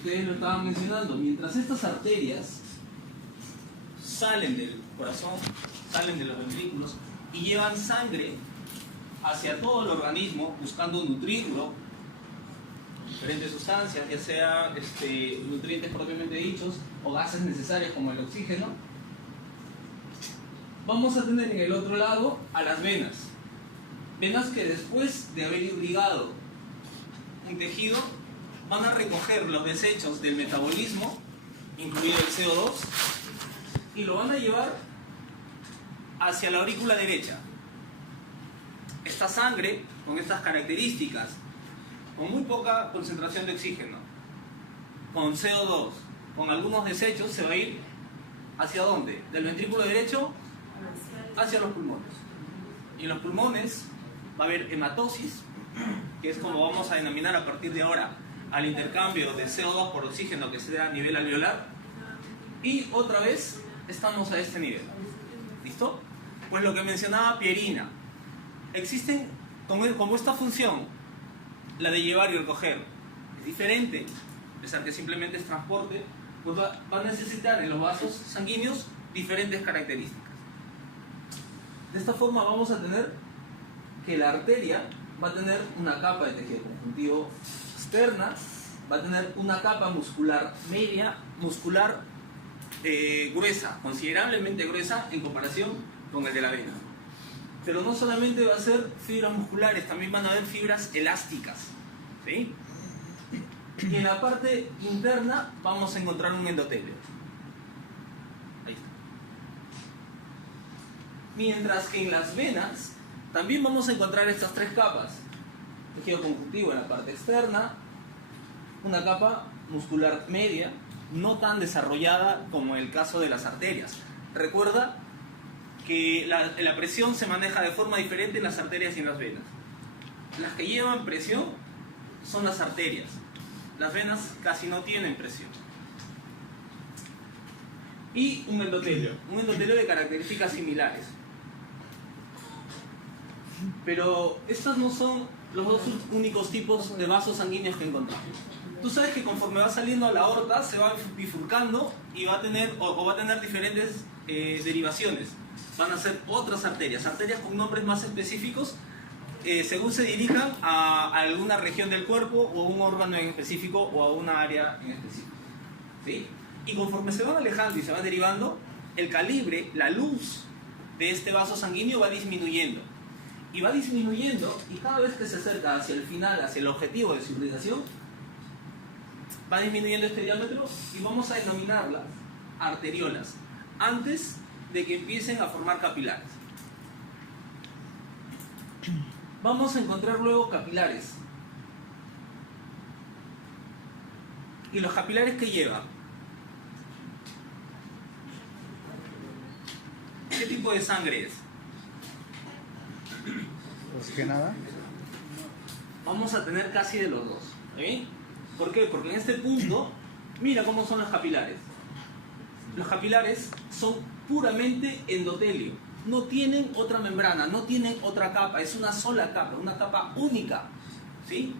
ustedes lo estaban mencionando, mientras estas arterias salen del corazón, salen de los ventrículos y llevan sangre hacia todo el organismo buscando nutrirlo, diferentes sustancias, ya sea nutrientes propiamente dichos o gases necesarios como el oxígeno, vamos a tener en el otro lado a las venas. Venas que después de haber irrigado un tejido van a recoger los desechos del metabolismo, incluido el CO2, y lo van a llevar hacia la aurícula derecha. Esta sangre, con estas características, con muy poca concentración de oxígeno, con CO2, con algunos desechos, se va a ir ¿hacia dónde? Del ventrículo derecho hacia los pulmones. Y en los pulmones va a haber hematosis, que es como vamos a denominar a partir de ahora al intercambio de CO2 por oxígeno que se da a nivel alveolar, y otra vez estamos a este nivel. ¿Listo? Pues lo que mencionaba Pierina, existen como esta función, la de llevar y recoger, es diferente, a pesar que simplemente es transporte, pues va a necesitar en los vasos sanguíneos diferentes características. De esta forma vamos a tener que la arteria va a tener una capa de tejido conjuntivo externa, va a tener una capa muscular media, gruesa, considerablemente gruesa en comparación con el de la vena. Pero no solamente va a ser fibras musculares, también van a haber fibras elásticas, ¿sí? Y en la parte interna vamos a encontrar un endotelio. Ahí está. Mientras que en las venas también vamos a encontrar estas tres capas. Tejido conjuntivo en la parte externa, una capa muscular media, no tan desarrollada como en el caso de las arterias. Recuerda que la presión se maneja de forma diferente en las arterias y en las venas. Las que llevan presión son las arterias. Las venas casi no tienen presión. Y un endotelio de características similares. Pero estos no son los dos únicos tipos de vasos sanguíneos que encontramos. Tú sabes que conforme va saliendo a la aorta se va bifurcando y va a tener diferentes derivaciones. Van a ser otras arterias con nombres más específicos según se dirijan a alguna región del cuerpo o a un órgano en específico o a una área en específico, ¿sí? Y conforme se van alejando y se van derivando, el calibre, la luz de este vaso sanguíneo va disminuyendo. Y va disminuyendo, y cada vez que se acerca hacia el final, hacia el objetivo de su irrigación, va disminuyendo este diámetro y vamos a denominarlas arteriolas antes de que empiecen a formar capilares. Vamos a encontrar luego capilares. ¿Y los capilares qué llevan? ¿Qué tipo de sangre es? ¿Oxigenada? Vamos a tener casi de los dos. ¿Sí? ¿Por qué? Porque en este punto, mira cómo son los capilares. Los capilares son puramente endotelio. No tienen otra membrana, no tienen otra capa. Es una sola capa, una capa única, ¿sí?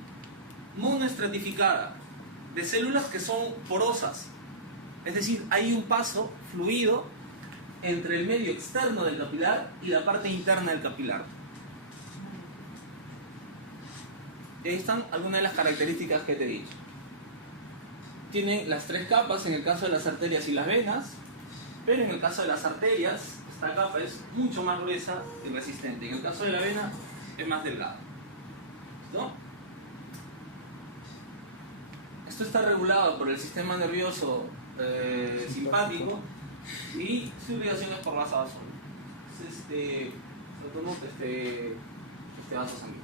Monoestratificada, de células que son porosas. Es decir, hay un paso fluido entre el medio externo del capilar y la parte interna del capilar. Y ahí están algunas de las características que te he dicho. Tiene las tres capas en el caso de las arterias y las venas, pero en el caso de las arterias, esta capa es mucho más gruesa y resistente. En el caso de la vena, es más delgada. ¿Listo? Esto está regulado por el sistema nervioso simpático y su irrigación es por las vasos. Este vaso sanguíneo.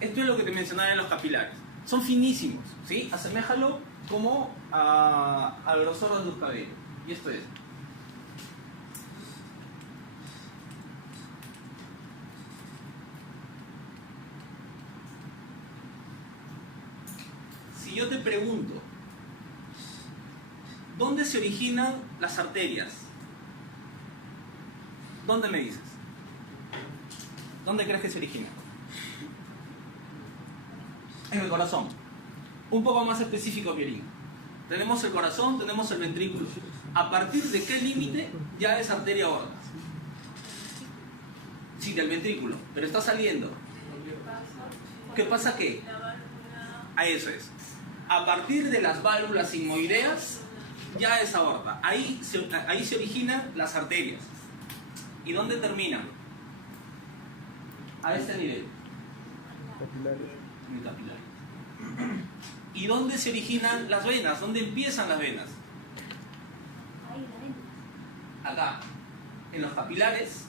Esto es lo que te mencionaba de los capilares. Son finísimos, ¿sí? Aseméjalo como al grosor de tus cabellos. Y esto es. Si yo te pregunto, ¿dónde se originan las arterias? ¿Dónde me dices? ¿Dónde crees que se originan? En el corazón. Un poco más específico, Pierín. Tenemos el corazón, tenemos el ventrículo. ¿A partir de qué límite ya es arteria aorta? Sí, del ventrículo, pero está saliendo. ¿Qué pasa qué? A eso es. A partir de las válvulas sigmoideas ya es aorta. Ahí se originan las arterias. ¿Y dónde terminan? A este nivel. En el capilar. ¿Y dónde se originan las venas? ¿Dónde empiezan las venas? Acá. En los capilares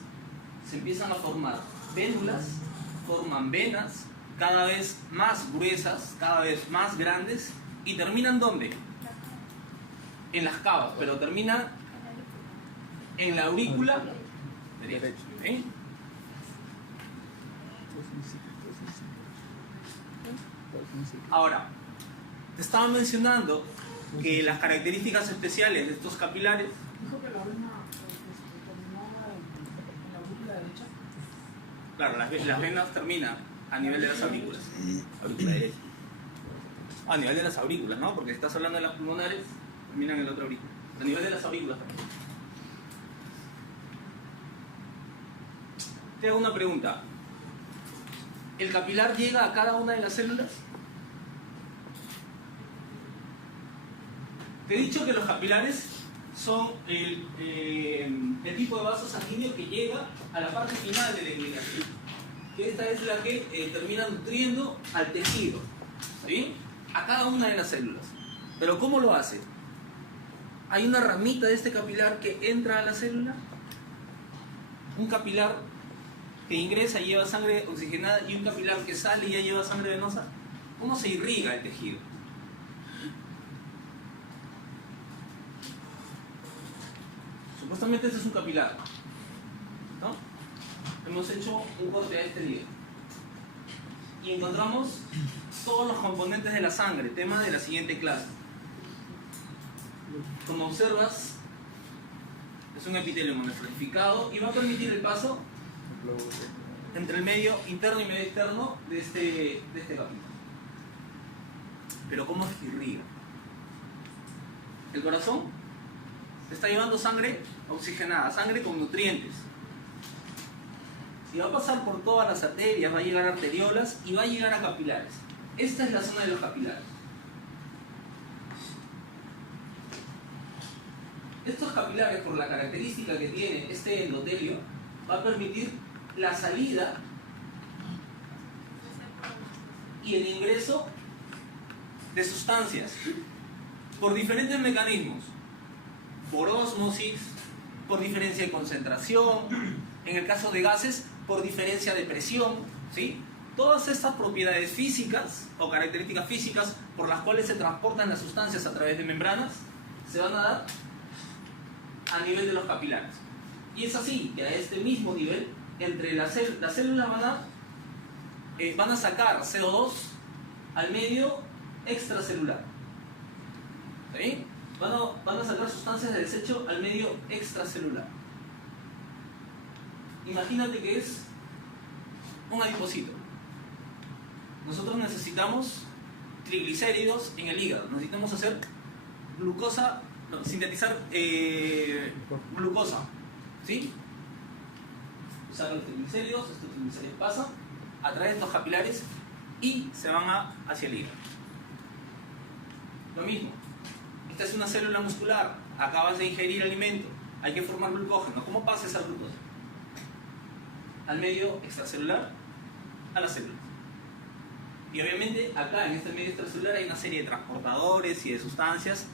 se empiezan a formar vénulas, forman venas cada vez más gruesas, cada vez más grandes, y terminan ¿dónde? En las cavas, pero terminan en la aurícula derecha. ¿Sí? Ahora, te estaba mencionando que las características especiales de estos capilares. Dijo que la vena terminó en la aurícula derecha. Claro, las venas terminan a nivel de las aurículas. Aurícula derecha. A nivel de las aurículas, ¿no? Porque estás hablando de las pulmonares, terminan en la otra aurícula. A nivel de las aurículas también. Te hago una pregunta. ¿El capilar llega a cada una de las células? Te he dicho que los capilares son el tipo de vaso sanguíneo que llega a la parte final de la irrigación. Que esta es la que termina nutriendo al tejido, ¿sí? A cada una de las células. Pero ¿cómo lo hace? Hay una ramita de este capilar que entra a la célula, un capilar que ingresa y lleva sangre oxigenada y un capilar que sale y ya lleva sangre venosa. ¿Cómo se irriga el tejido? Supuestamente este es un capilar, ¿no? Hemos hecho un corte a este nivel y encontramos todos los componentes de la sangre, tema de la siguiente clase. Como observas, es un epitelio monoestratificado y va a permitir el paso entre el medio interno y medio externo de este capilar. Pero ¿cómo es que irriga? El corazón está llevando sangre oxigenada, sangre con nutrientes. Y va a pasar por todas las arterias, va a llegar a arteriolas y va a llegar a capilares. Esta es la zona de los capilares. Estos capilares, por la característica que tiene este endotelio, va a permitir la salida y el ingreso de sustancias por diferentes mecanismos. Por ósmosis, por diferencia de concentración, en el caso de gases, por diferencia de presión, ¿sí? Todas estas propiedades físicas o características físicas por las cuales se transportan las sustancias a través de membranas se van a dar a nivel de los capilares. Y es así que a este mismo nivel, entre las células van a sacar CO2 al medio extracelular. ¿Sí? Van a sacar sustancias de desecho al medio extracelular. Imagínate que es un adipocito. Nosotros necesitamos triglicéridos en el hígado. Necesitamos hacer glucosa, sintetizar glucosa. ¿Sí? Usar los triglicéridos, estos triglicéridos pasan a través de estos capilares y se van hacia el hígado. Lo mismo. Esta es una célula muscular, acabas de ingerir alimento, hay que formar glucógeno. ¿Cómo pasa esa glucosa? Al medio extracelular, a la célula. Y obviamente acá en este medio extracelular hay una serie de transportadores y de sustancias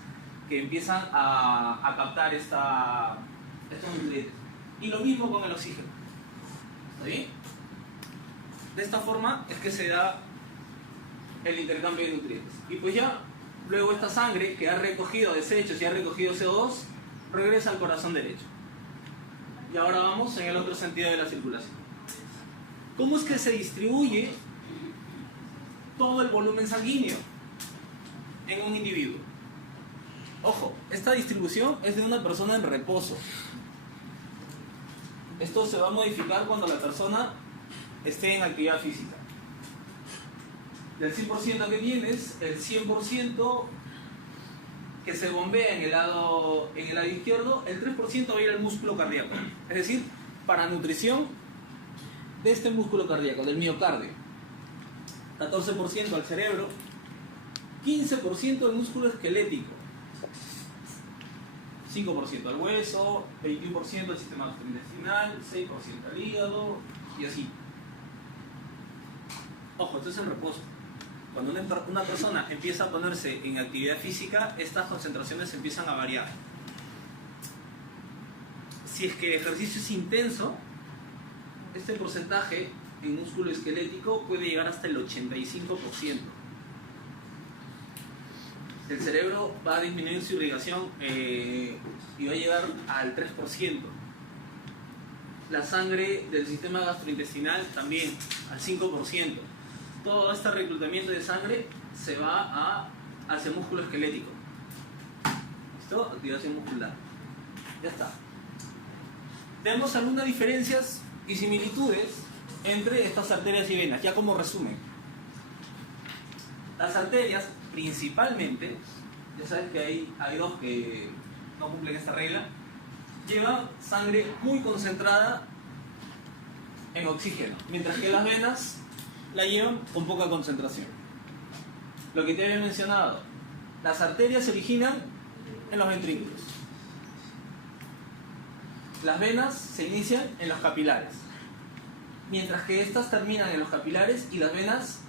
que empiezan a captar estos nutrientes. Y lo mismo con el oxígeno. ¿Está bien? De esta forma es que se da el intercambio de nutrientes. Y pues ya luego esta sangre que ha recogido desechos y ha recogido CO2 regresa al corazón derecho. Y ahora vamos en el otro sentido de la circulación. ¿Cómo es que se distribuye todo el volumen sanguíneo en un individuo? Ojo, esta distribución es de una persona en reposo. Esto se va a modificar cuando la persona esté en actividad física. Del 100% que tienes, el 100% que se bombea en el lado izquierdo, el 3% va a ir al músculo cardíaco. Es decir, para nutrición de este músculo cardíaco, del miocardio. 14% al cerebro, 15% al músculo esquelético, 5% al hueso, 21% al sistema gastrointestinal, 6% al hígado y así. Ojo, esto es en reposo. Cuando una persona empieza a ponerse en actividad física, estas concentraciones empiezan a variar. Si es que el ejercicio es intenso, este porcentaje en músculo esquelético puede llegar hasta el 85%. El cerebro va a disminuir su irrigación y va a llegar al 3%. La sangre del sistema gastrointestinal también al 5%. Todo este reclutamiento de sangre se va hacia el músculo esquelético. ¿Listo? Activación muscular. Ya está. Tenemos algunas diferencias y similitudes entre estas arterias y venas, ya como resumen. Las arterias, principalmente, ya sabes que hay dos que no cumplen esta regla, llevan sangre muy concentrada en oxígeno, mientras que las venas la llevan con poca concentración. Lo que te había mencionado, las arterias se originan en los ventrículos. Las venas se inician en los capilares, mientras que estas terminan en los capilares y las venas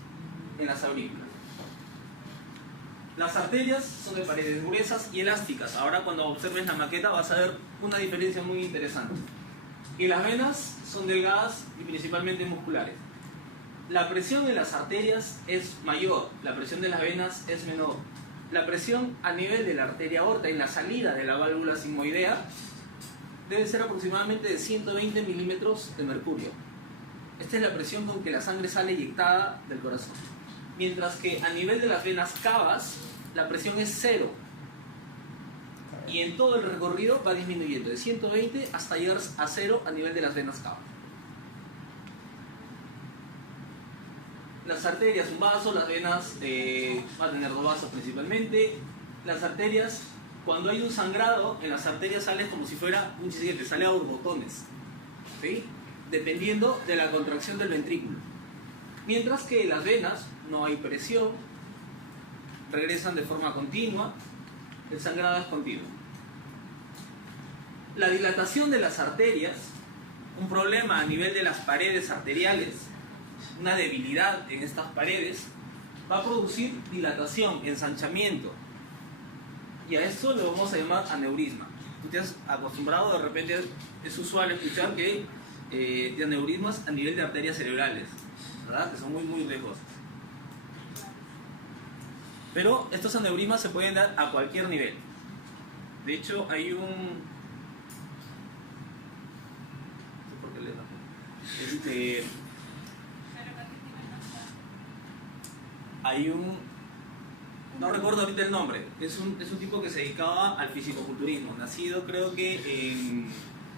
en las aurículas. Las arterias son de paredes gruesas y elásticas. Ahora cuando observes la maqueta vas a ver una diferencia muy interesante. Y las venas son delgadas y principalmente musculares. La presión en las arterias es mayor, la presión de las venas es menor. La presión a nivel de la arteria aorta en la salida de la válvula sigmoidea debe ser aproximadamente de 120 milímetros de mercurio. Esta es la presión con que la sangre sale eyectada del corazón. Mientras que a nivel de las venas cavas, la presión es 0. Y en todo el recorrido va disminuyendo de 120 hasta llegar a 0 a nivel de las venas cavas. Las arterias, un vaso, las venas van a tener dos vasos principalmente. Las arterias, cuando hay un sangrado, en las arterias sale como si fuera un chisguete, sale a borbotones, ¿sí? Dependiendo de la contracción del ventrículo. Mientras que las venas no hay presión, regresan de forma continua, el sangrado es continuo. La dilatación de las arterias, un problema a nivel de las paredes arteriales, una debilidad en estas paredes, va a producir dilatación, ensanchamiento, y a esto le vamos a llamar aneurisma. Tú te has acostumbrado, de repente es usual escuchar que de aneurismas a nivel de arterias cerebrales, ¿verdad? Que son muy muy riesgosas. Pero estos aneurismas se pueden dar a cualquier nivel. De hecho, hay un... ¿Por qué le da? Hay un... No recuerdo ahorita el nombre. Es un tipo que se dedicaba al fisicoculturismo. Nacido creo que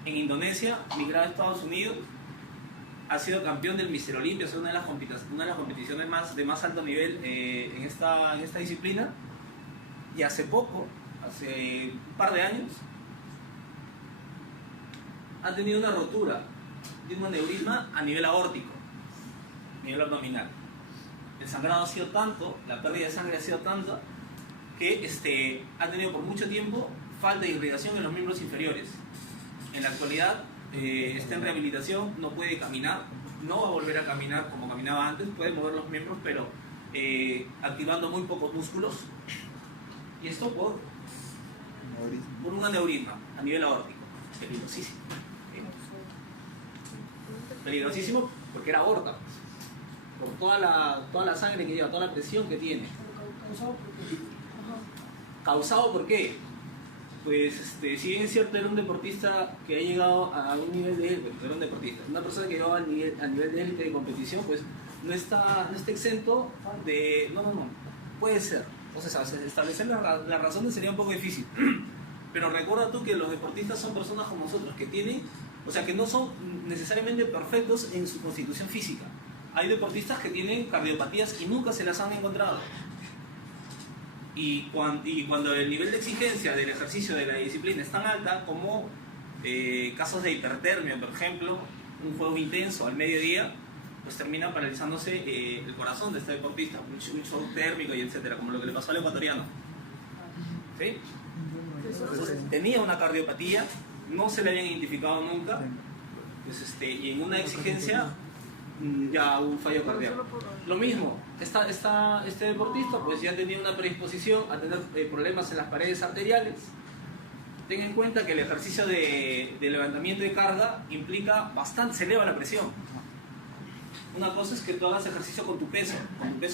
en Indonesia, migrado a Estados Unidos. Ha sido campeón del Mister Olympia, es una de las competiciones de más alto nivel en esta disciplina. Y hace poco, hace un par de años, ha tenido una rotura de un aneurisma a nivel aórtico, a nivel abdominal. El sangrado ha sido tanto, la pérdida de sangre ha sido tanta, que ha tenido por mucho tiempo falta de irrigación en los miembros inferiores. En la actualidad está en rehabilitación, no puede caminar, no va a volver a caminar como caminaba antes, puede mover los miembros, pero activando muy pocos músculos. Y esto por un aneurisma a nivel aórtico. Peligrosísimo. Peligrosísimo porque era aorta, por toda la sangre que lleva, toda la presión que tiene. ¿Causado por qué? Pues si bien es cierto, era un deportista que ha llegado a un nivel de élite, era un deportista, una persona que llegaba al nivel de élite de competición, pues no está exento de... No, puede ser. O sea, establecer las razones sería un poco difícil. Pero recuerda tú que los deportistas son personas como nosotros, que tienen, o sea, que no son necesariamente perfectos en su constitución física. hay deportistas que tienen cardiopatías y nunca se las han encontrado. Y cuando el nivel de exigencia del ejercicio de la disciplina es tan alta como casos de hipertermia, por ejemplo, un juego intenso al mediodía, pues termina paralizándose el corazón de este deportista, un shock térmico y etcétera, como lo que le pasó al ecuatoriano. ¿Sí? Entonces, tenía una cardiopatía, no se le habían identificado nunca, pues, y en una exigencia ya hubo un fallo cardíaco. Lo mismo, este deportista pues ya tenía una predisposición a tener problemas en las paredes arteriales. Ten en cuenta que el ejercicio de levantamiento de carga implica bastante, se eleva la presión. Una cosa es que tú hagas ejercicio con tu peso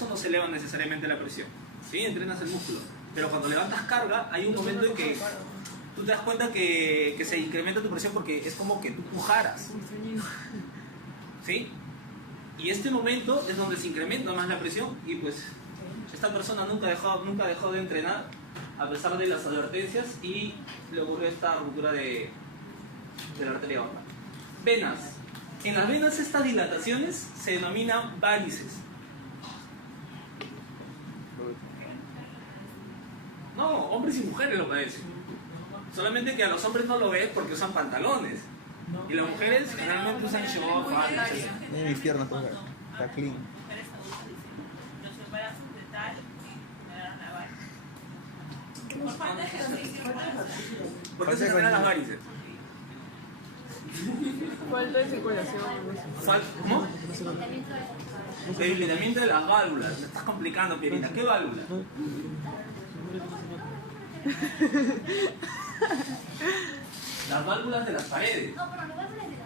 no se eleva necesariamente la presión, ¿sí? Entrenas el músculo, pero cuando levantas carga hay un momento en que tú te das cuenta que se incrementa tu presión porque es como que tú pujaras, ¿sí? Y este momento es donde se incrementa más la presión y pues esta persona nunca dejó de entrenar a pesar de las advertencias y le ocurrió esta ruptura de la arteria aorta. Venas. En las venas estas dilataciones se denominan varices. No, hombres y mujeres lo padecen. Solamente que a los hombres no lo ves porque usan pantalones. Y las mujeres generalmente usan short, faldas, etc. Mis piernas, está clean. Los embarazos de tal me daron la varice. Por falta de ejercicio. ¿Por qué se generan las varices? Falta de circulación. ¿Cómo? Debilitamiento de las válvulas. Me estás complicando, Pierina. ¿Qué válvula? Las válvulas de las paredes. No, pero no válvulas de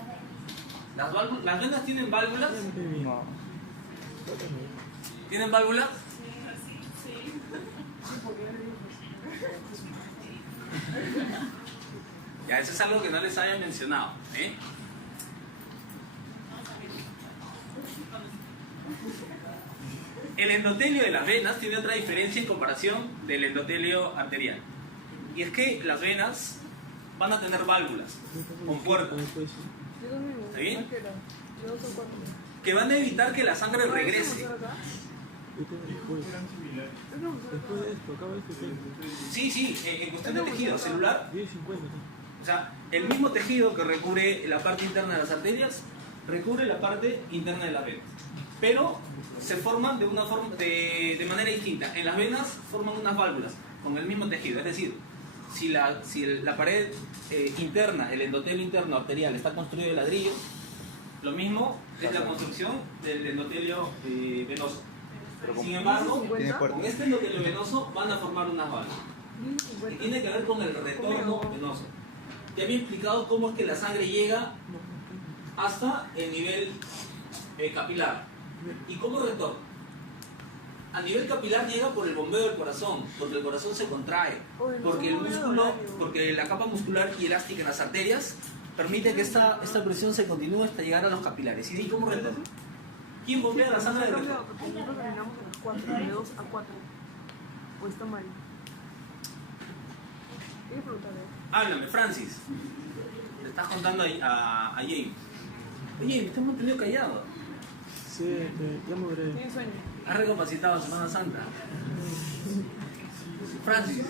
las venas. ¿Las venas tienen válvulas? No. ¿Tienen válvulas? Ya, eso es algo que no les había mencionado, ¿eh? El endotelio de las venas tiene otra diferencia en comparación del endotelio arterial. Y es que las venas van a tener válvulas con puertas, ¿está bien? Que van a evitar que la sangre regrese. Sí, en cuestión de tejido celular, o sea, el mismo tejido que recubre la parte interna de las arterias, recubre la parte interna de las venas. Pero se forman de manera distinta. En las venas forman unas válvulas con el mismo tejido, es decir, si la pared interna, el endotelio interno arterial está construido de ladrillo, lo mismo es la construcción del endotelio venoso. Sin embargo, con este endotelio venoso van a formar unas válvulas. Y tiene que ver con el retorno venoso. Ya había explicado cómo es que la sangre llega hasta el nivel capilar. ¿Y cómo retorna? A nivel capilar llega por el bombeo del corazón, porque el corazón se contrae, porque la capa muscular y elástica en las arterias permite que esta presión se continúe hasta llegar a los capilares. ¿Y de ahí cómo retorna? ¿Quién bombea la sangre del retorno? Nosotros terminamos a las 4, de 2 a 4. O está mal. Tienes que preguntarle. Háblame, Francis. Le estás contando a James. Oye, me estás mantenido callado. Sí, ya me veré. Tienes sueño. Has recapacitado Semana Santa. Francis,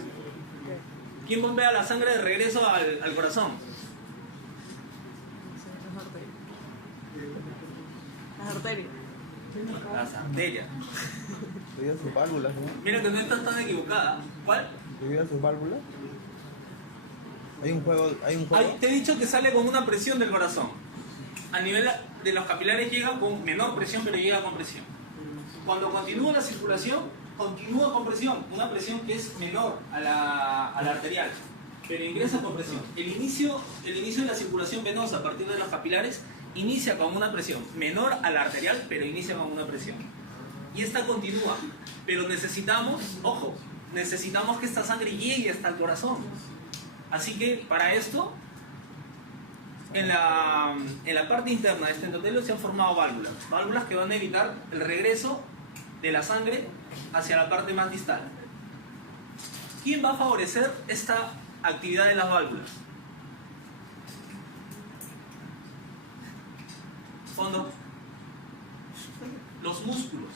¿quién bombea la sangre de regreso al corazón? Las arterias. Las arterias. ¿Cuida sus válvulas, no? Mira que no estás tan equivocada. ¿Cuál? ¿Cuida sus válvulas? Hay un juego. Te he dicho que sale con una presión del corazón. A nivel de los capilares llega con menor presión, pero llega con presión. Cuando continúa la circulación, continúa con presión. Una presión que es menor a la arterial, pero ingresa con presión. El inicio de la circulación venosa a partir de los capilares inicia con una presión menor a la arterial, pero inicia con una presión. Y esta continúa. Pero necesitamos que esta sangre llegue hasta el corazón. Así que para esto, en la parte interna de este endotelio se han formado válvulas que van a evitar el regreso de la sangre hacia la parte más distal. ¿Quién va a favorecer esta actividad de las válvulas? Fondo. los músculos.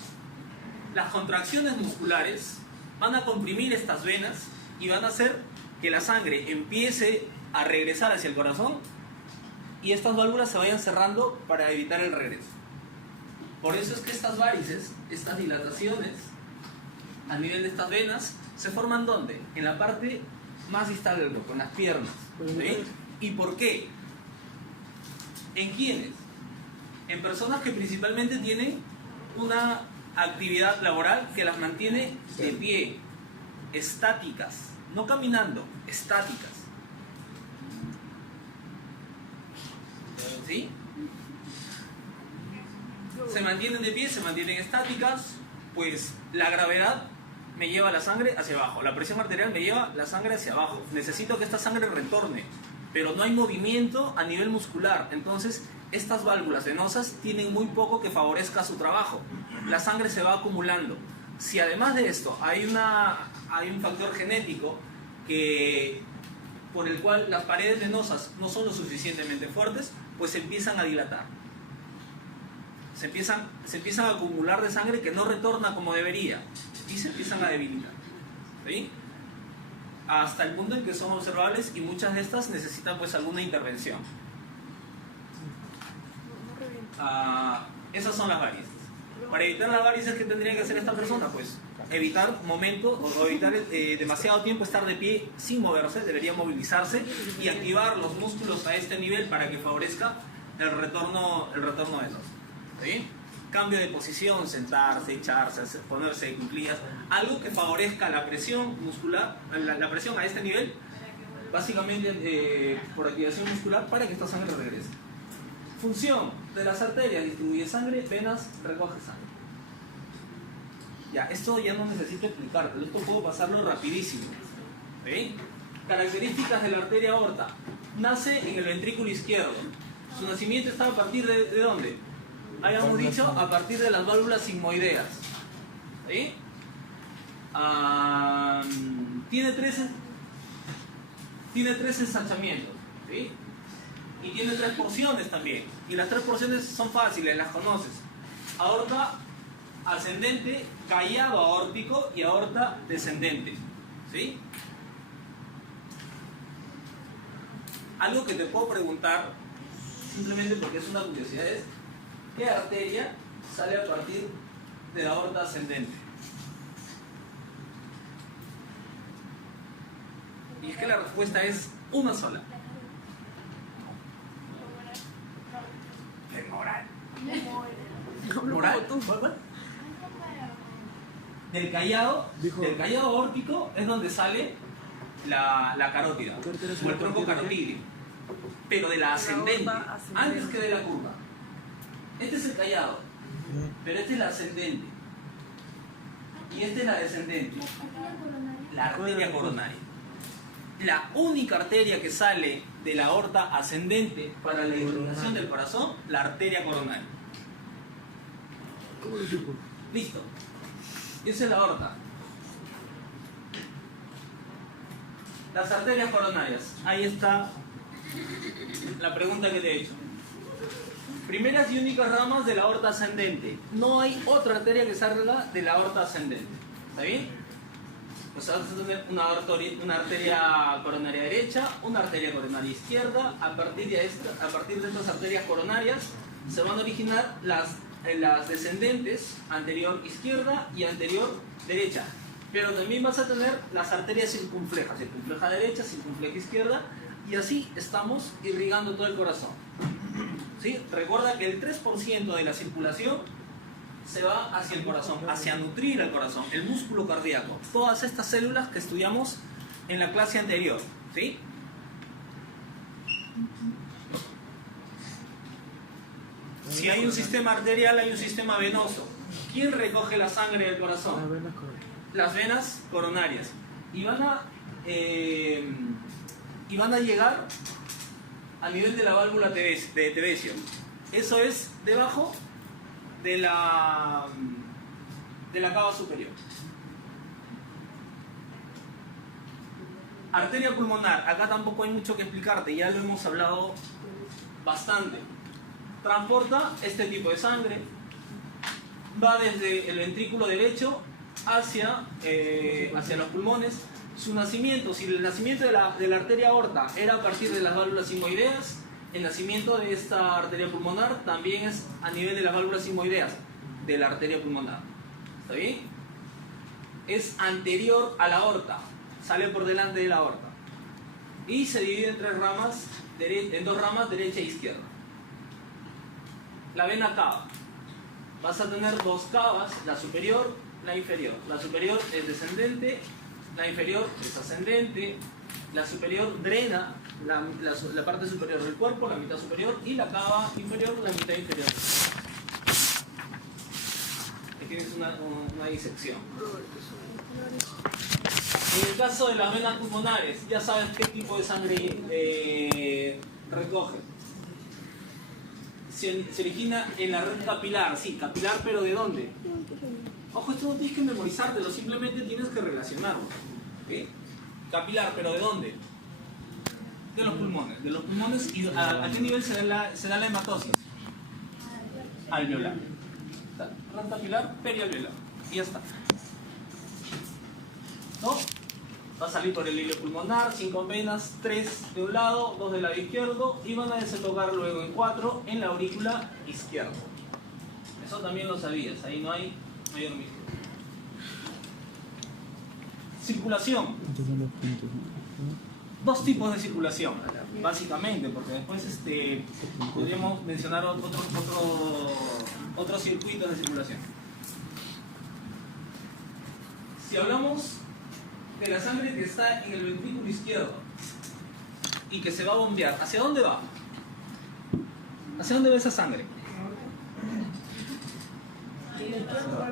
Las contracciones musculares van a comprimir estas venas y van a hacer que la sangre empiece a regresar hacia el corazón y estas válvulas se vayan cerrando para evitar el regreso. Por eso es que estas varices, estas dilataciones a nivel de estas venas, se forman ¿dónde? En la parte más distal del cuerpo, en las piernas. ¿Sí? ¿Y por qué? ¿En quiénes? En personas que principalmente tienen una actividad laboral que las mantiene de pie, estáticas, no caminando, estáticas. ¿Sí? Se mantienen de pie, se mantienen estáticas, pues la gravedad me lleva la sangre hacia abajo, la presión arterial me lleva la sangre hacia abajo. Necesito que esta sangre retorne, pero no hay movimiento a nivel muscular. Entonces, estas válvulas venosas tienen muy poco que favorezca su trabajo. La sangre se va acumulando. Si además de esto hay un factor genético por el cual las paredes venosas no son lo suficientemente fuertes, pues se empiezan a dilatar. Se empiezan a acumular de sangre que no retorna como debería y se empiezan a debilitar. ¿Sí? Hasta el punto en que son observables y muchas de estas necesitan pues alguna intervención. Esas son las varices. Para evitar las varices, ¿qué tendría que hacer esta persona? Pues evitar momentos o evitar demasiado tiempo estar de pie sin moverse, debería movilizarse y activar los músculos a este nivel para que favorezca el retorno venoso. ¿Sí? Cambio de posición, sentarse, echarse, ponerse de cuclillas, algo que favorezca la presión muscular, la presión a este nivel, básicamente por activación muscular para que esta sangre regrese. Función de las arterias: distribuye sangre, venas, recoge sangre. Ya, esto ya no necesito explicar, pero esto puedo pasarlo rapidísimo. ¿Sí? Características de la arteria aorta: nace en el ventrículo izquierdo. Su nacimiento está a partir de ¿dónde? Habíamos dicho a partir de las válvulas sigmoideas. ¿Sí? Tiene tres ensanchamientos. ¿Sí? Y tiene 3 porciones también. Y las 3 porciones son fáciles, las conoces: aorta ascendente, callado aórtico y aorta descendente. ¿Sí? Algo que te puedo preguntar, simplemente porque es una curiosidad, es: ¿qué arteria sale a partir de la aorta ascendente? Y es que la respuesta es una sola. Femoral. ¿Moral? Del callado aórtico es donde sale la carótida, o el tronco carotídeo. Pero de la ascendente, antes que de la curva. Este es el callado, pero este es la ascendente. Y esta es la descendente. La arteria coronaria. La única arteria que sale de la aorta ascendente para la irrigación del corazón, la arteria coronaria. Listo. Esa es la aorta. Las arterias coronarias. Ahí está la pregunta que te he hecho. Primeras y únicas ramas de la aorta ascendente. No hay otra arteria que salga de la aorta ascendente. ¿Está bien? Pues vas a tener una arteria coronaria derecha, una arteria coronaria izquierda. A partir de estas arterias coronarias se van a originar las descendentes, anterior izquierda y anterior derecha. Pero también vas a tener las arterias circunflejas, circunfleja derecha, circunfleja izquierda, y así estamos irrigando todo el corazón. ¿Sí? Recuerda que el 3% de la circulación se va hacia el corazón, hacia nutrir el corazón, el músculo cardíaco, todas estas células que estudiamos en la clase anterior. ¿Sí? Si hay un sistema arterial, hay un sistema venoso. ¿Quién recoge la sangre del corazón? Las venas coronarias. Y van a llegar a nivel de la válvula de Tevesio. Eso es debajo de la cava superior. Arteria pulmonar. Acá tampoco hay mucho que explicarte, ya lo hemos hablado bastante. Transporta este tipo de sangre va desde el ventrículo derecho hacia los pulmones. Su nacimiento, si el nacimiento de la arteria aorta era a partir de las válvulas sigmoideas, el nacimiento de esta arteria pulmonar también es a nivel de las válvulas sigmoideas de la arteria pulmonar. ¿Está bien? Es anterior a la aorta, sale por delante de la aorta. Y se divide en dos ramas, derecha e izquierda. La vena cava. Vas a tener dos cavas, la superior, la inferior. La superior es descendente, la inferior es ascendente. La superior drena la parte superior del cuerpo, la mitad superior, y la cava inferior, la mitad inferior. Aquí tienes una disección. En el caso de las venas pulmonares, ya sabes qué tipo de sangre recoge. Se origina en la red capilar, sí, capilar, pero ¿de dónde? Ojo, esto no tienes que memorizártelo, simplemente tienes que relacionarlo. ¿Okay? Capilar, pero ¿de dónde? De los pulmones. De los pulmones, ¿y a qué nivel se da la hematosis? Alveolar. Red capilar, perialveolar. Y ya está. ¿No? Va a salir por el hilo pulmonar, 5 venas, 3 de un lado, 2 del lado izquierdo, y van a desembocar luego en 4 en la aurícula izquierda. Eso también lo sabías, ahí no hay mayor misterio. Circulación. Dos tipos de circulación, básicamente, porque después podríamos mencionar otros circuitos de circulación. Si hablamos de la sangre que está en el ventrículo izquierdo y que se va a bombear, ¿hacia dónde va? ¿Hacia dónde va esa sangre?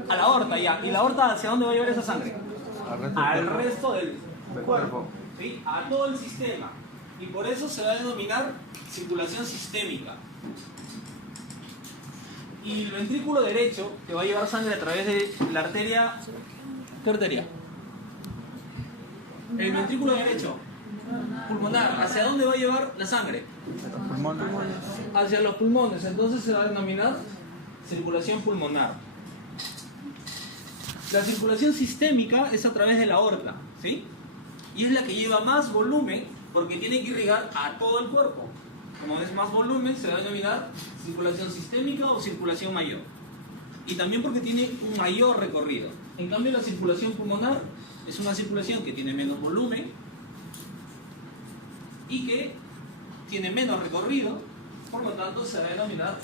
A la aorta, ya. ¿Y la aorta hacia dónde va a llevar esa sangre? Al resto del cuerpo, ¿sí? A todo el sistema. Y por eso se va a denominar circulación sistémica. Y el ventrículo derecho, que va a llevar sangre a través de la arteria... ¿Qué arteria? El ventrículo derecho, pulmonar, ¿hacia dónde va a llevar la sangre? Hacia los pulmones, entonces se va a denominar circulación pulmonar. La circulación sistémica es a través de la aorta, ¿sí? Y es la que lleva más volumen porque tiene que irrigar a todo el cuerpo. Como es más volumen, se va a denominar circulación sistémica o circulación mayor. Y también porque tiene un mayor recorrido. En cambio, la circulación pulmonar es una circulación que tiene menos volumen y que tiene menos recorrido, por lo tanto se va a denominar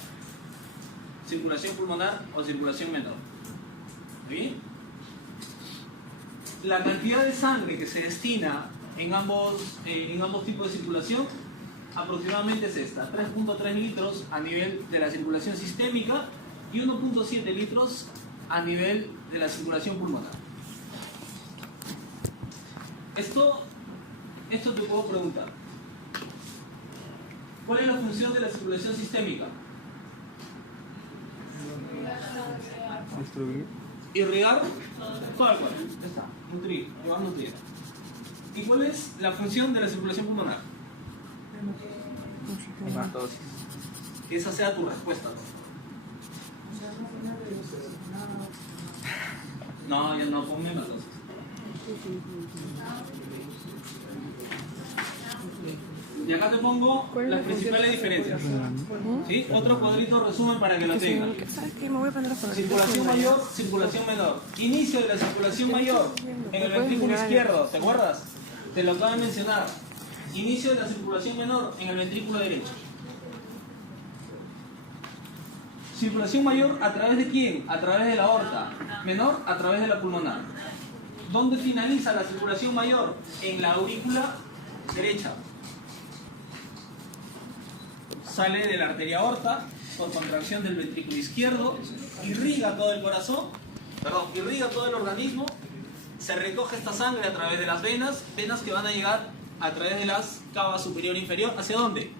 circulación pulmonar o circulación menor. ¿Bien? La cantidad de sangre que se destina en ambos tipos de circulación aproximadamente es esta: 3.3 litros a nivel de la circulación sistémica y 1.7 litros a nivel de la circulación pulmonar. Esto te puedo preguntar. ¿Cuál es la función de la circulación sistémica? Irrigar todo el cuerpo. Ya está. Nutrir, llevar nutrir. ¿Y cuál es la función de la circulación pulmonar? Hematosis. Que esa sea tu respuesta. No, ya no, ponme hematosis. Y acá te pongo las principales diferencias. ¿Sí? Otro cuadrito resumen para que lo tengan. ¿Sabes qué? Me voy a poner a poner. Circulación mayor, circulación menor. Inicio de la circulación mayor en el ventrículo izquierdo, ¿te acuerdas? Te lo acabo de mencionar. Inicio de la circulación menor en el ventrículo derecho. Circulación mayor a través de quién? A través de la aorta. Menor a través de la pulmonar. ¿Dónde finaliza la circulación mayor? En la aurícula derecha. Sale de la arteria aorta por contracción del ventrículo izquierdo, irriga todo el corazón, irriga todo el organismo, se recoge esta sangre a través de las venas que van a llegar a través de las cavas superior e inferior. ¿Hacia dónde?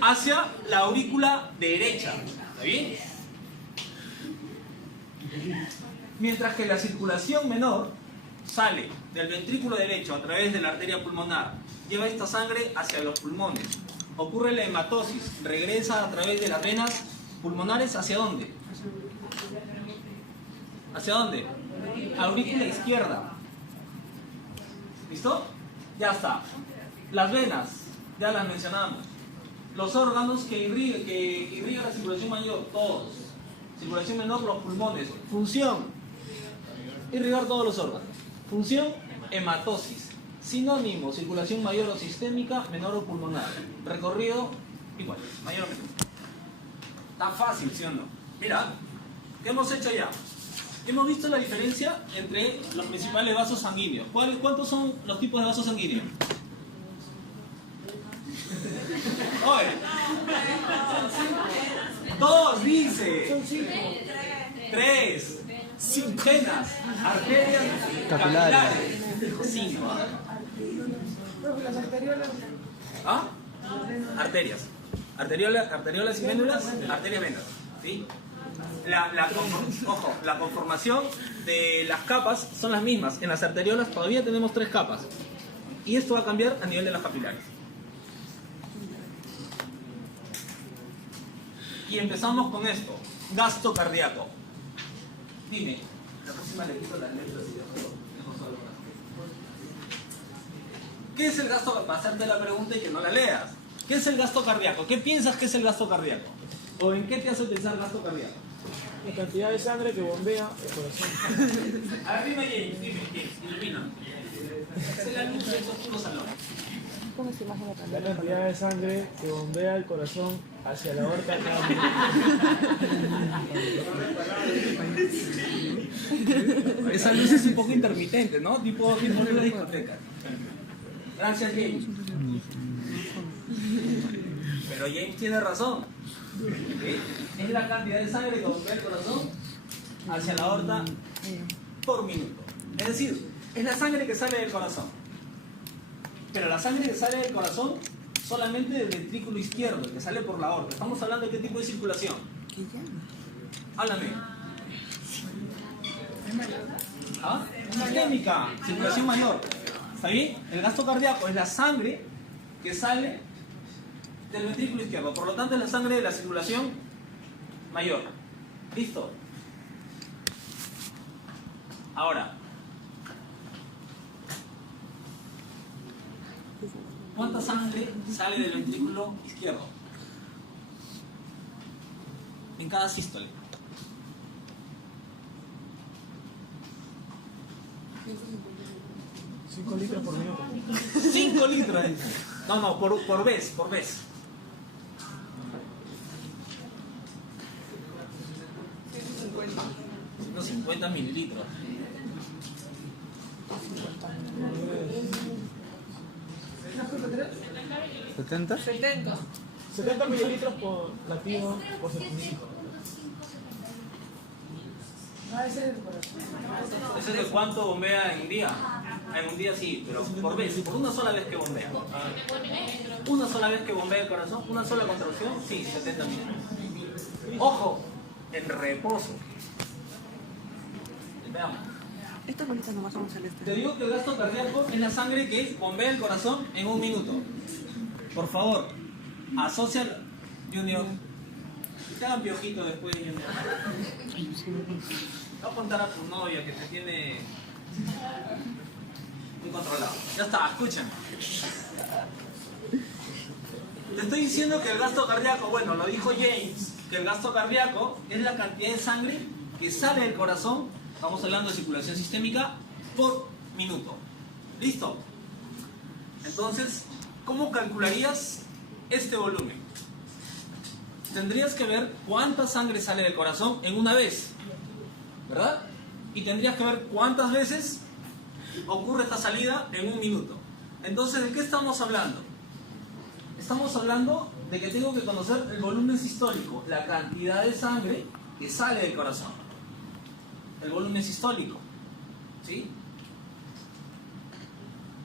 Hacia la aurícula derecha. ¿Está bien? Mientras que la circulación menor sale del ventrículo derecho a través de la arteria pulmonar, lleva esta sangre hacia los pulmones. Ocurre la hematosis, regresa a través de las venas pulmonares, ¿hacia dónde? ¿Hacia dónde? Aurícula izquierda. ¿Listo? Ya está. Las venas, ya las mencionamos. Los órganos que irrigan la circulación mayor, todos. Circulación menor, los pulmones. Función, irrigar todos los órganos. Función, hematosis. Sinónimo, circulación mayor o sistémica, menor o pulmonar. Recorrido, igual, mayor o menor. Tan fácil, ¿sí o no? Mira, ¿qué hemos hecho ya? Hemos visto la diferencia entre los principales vasos sanguíneos. ¿Cuántos son los tipos de vasos sanguíneos? Oye. Dos, dice. Son 5. 3. Venas, arterias, capilares. 5. Las arteriolas. ¿Ah? Arterias. Arteriolas y vénulas, arterias, venas. ¿Sí? Ojo, la conformación de las capas son las mismas. En las arteriolas todavía tenemos 3 capas. Y esto va a cambiar a nivel de las capilares. Y empezamos con esto. Gasto cardíaco. Dime. La próxima le quito las letras y dejo solo el corazón. ¿Qué es el gasto? Para hacerte la pregunta y que no la leas. ¿Qué es el gasto cardíaco? ¿Qué piensas que es el gasto cardíaco? ¿O en qué te hace pensar gasto cardíaco? La cantidad de sangre que bombea el corazón. A ver, dime James, ilumina. Es la luz de esos puros salones. La cantidad de sangre que bombea el corazón hacia la aorta. Esa luz es un poco intermitente, ¿no? Tipo una discoteca. Gracias, James. Pero James tiene razón. ¿Sí? Es la cantidad de sangre que bombea el corazón hacia la aorta por minuto. Es decir, es la sangre que sale del corazón. Pero la sangre que sale del corazón solamente del ventrículo izquierdo, que sale por la aorta. Estamos hablando de qué tipo de circulación. Háblame. ¿Ah? Sistémica, circulación mayor. ¿Está bien? El gasto cardíaco es la sangre que sale del ventrículo izquierdo. Por lo tanto, es la sangre de la circulación mayor. ¿Listo? Ahora, ¿cuánta sangre sale del ventrículo izquierdo? En cada sístole. 5 litros por minuto. 5 litros. No, por vez. Unos 50 mililitros. ¿70? 70 mililitros por latido por segundo. Ese es el corazón. ¿Eso es de cuánto bombea en un día? En un día sí, pero por vez, por una sola vez que bombea. Una sola vez que bombea el corazón, una sola contracción, sí, 70 mililitros. Ojo, en reposo. Veamos. Estas bolitas nomás son celestes. Te digo que el gasto cardíaco es la sangre que bombea el corazón en un minuto. Por favor, Junior. Te hagan piojito después, Junior. Voy a contar a tu novia que te tiene muy controlado. Ya está, escuchen. Te estoy diciendo que el gasto cardíaco, bueno, lo dijo James, que el gasto cardíaco es la cantidad de sangre que sale del corazón, estamos hablando de circulación sistémica, por minuto. ¿Listo? Entonces, ¿cómo calcularías este volumen? Tendrías que ver cuánta sangre sale del corazón en una vez, ¿verdad? Y tendrías que ver cuántas veces ocurre esta salida en un minuto. Entonces, ¿de qué estamos hablando? Estamos hablando de que tengo que conocer el volumen sistólico, la cantidad de sangre que sale del corazón. El volumen sistólico, ¿sí?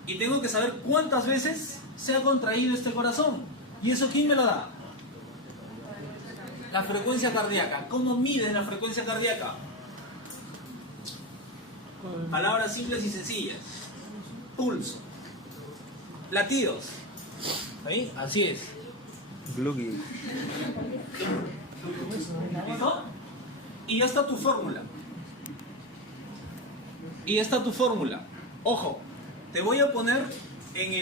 Y tengo que saber cuántas veces se ha contraído este corazón. ¿Y eso quién me lo da? La frecuencia cardíaca. ¿Cómo mides la frecuencia cardíaca? Palabras simples y sencillas. Pulso. Latidos. ¿Ahí? Así es. Gluggy. ¿Listo? Y ya está tu fórmula. Y ya está tu fórmula. Ojo, te voy a poner en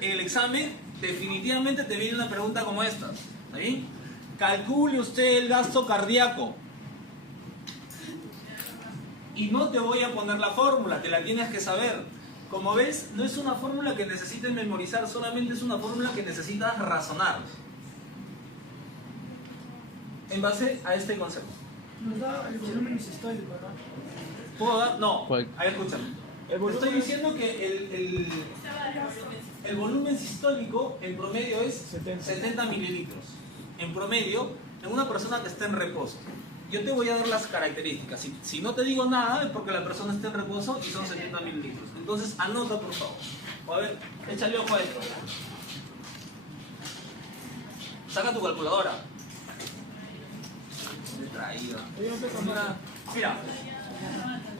el examen, definitivamente te viene una pregunta como esta. ¿Sí? Calcule usted el gasto cardíaco. Y no te voy a poner la fórmula, te la tienes que saber. Como ves, no es una fórmula que necesites memorizar, solamente es una fórmula que necesitas razonar. En base a este concepto. Nos da el volumen histórico, ¿no? ¿Puedo dar? No. ¿Cuál? A ver, escúchame. Estoy diciendo que el volumen sistólico en promedio es 70 mililitros. En promedio, en una persona que está en reposo. Yo te voy a dar las características. Si no te digo nada es porque la persona está en reposo y son 70 mililitros. Entonces anota, por favor. O a ver, échale ojo a esto. Saca tu calculadora. Distraída. Mira,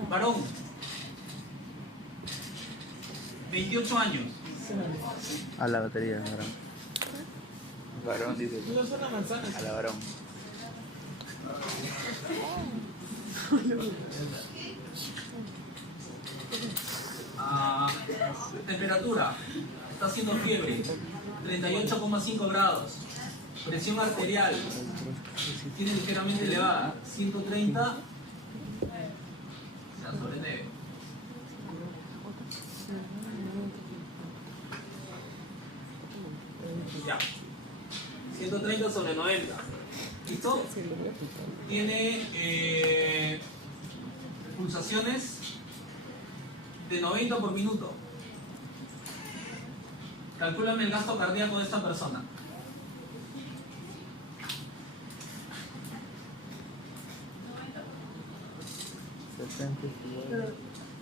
varón, 28 años. A la batería, varón. Varón, dice. No son las manzanas. A la varón. Temperatura, está haciendo fiebre, 38,5 grados. Presión arterial, tiene ligeramente elevada, 130 sobre 9. Ya, 130 sobre 90. ¿Listo? Tiene pulsaciones de 90 por minuto. Calcúlame el gasto cardíaco de esta persona. Pero,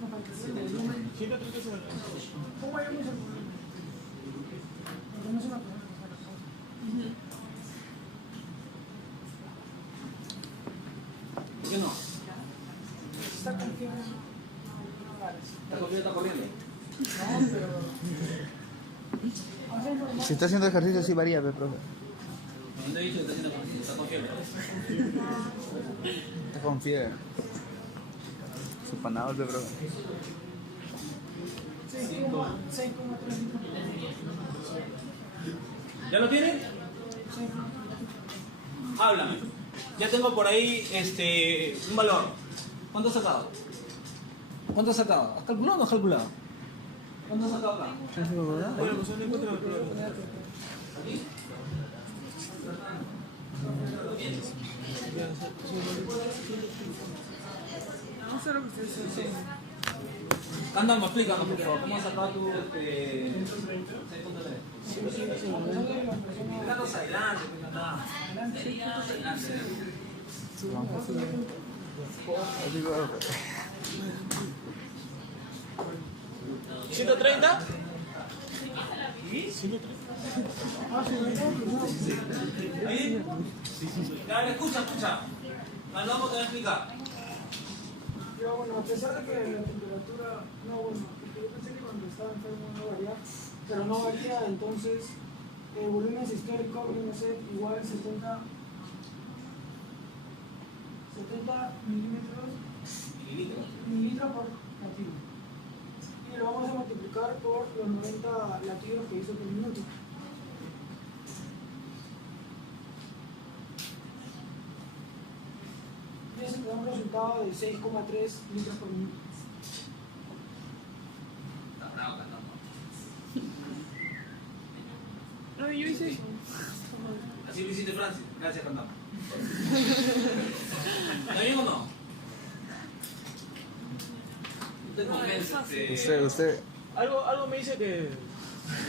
no falta el volumen. ¿Cómo vayamos el volumen? Porque no es una pregunta. ¿Por qué no? Está confiando. Está corriendo. No, pero. Si está haciendo ejercicio, sí varía, pero profe. No te he dicho que está haciendo ejercicio, está con fiebre. Está con fiebre. Su panador, pero profe. 6,3 litros. ¿Ya lo tienen? Háblame. Ya tengo por ahí un valor. ¿Cuánto has sacado? ¿Cuánto has sacado? ¿Has calculado o no has calculado? ¿Cuánto has sacado acá? ¿Aquí? No sé lo que ustedes dicen. Cándame, explícanos por favor. ¿Cómo has sacado tu 6.3? Planos adelante, nada. Adelante. 130. ¿Ahí? A ver, escucha. Hablamos, te voy a explicar. Yo, bueno, a pesar de que la temperatura, no, bueno, porque yo pensé que cuando estaba enfermo no varía, pero no varía, entonces el volumen sistólico viene a ser igual 70 mililitros por latido. Y lo vamos a multiplicar por los 90 latidos que hizo por minuto. Y eso te da un resultado de 6,3 litros por minuto. Está bravo, cantando. No, yo hice eso. Así lo hiciste, Francis. Gracias, cantando. ¿Está bien o no? Usted convence. Usted. Algo me dice que.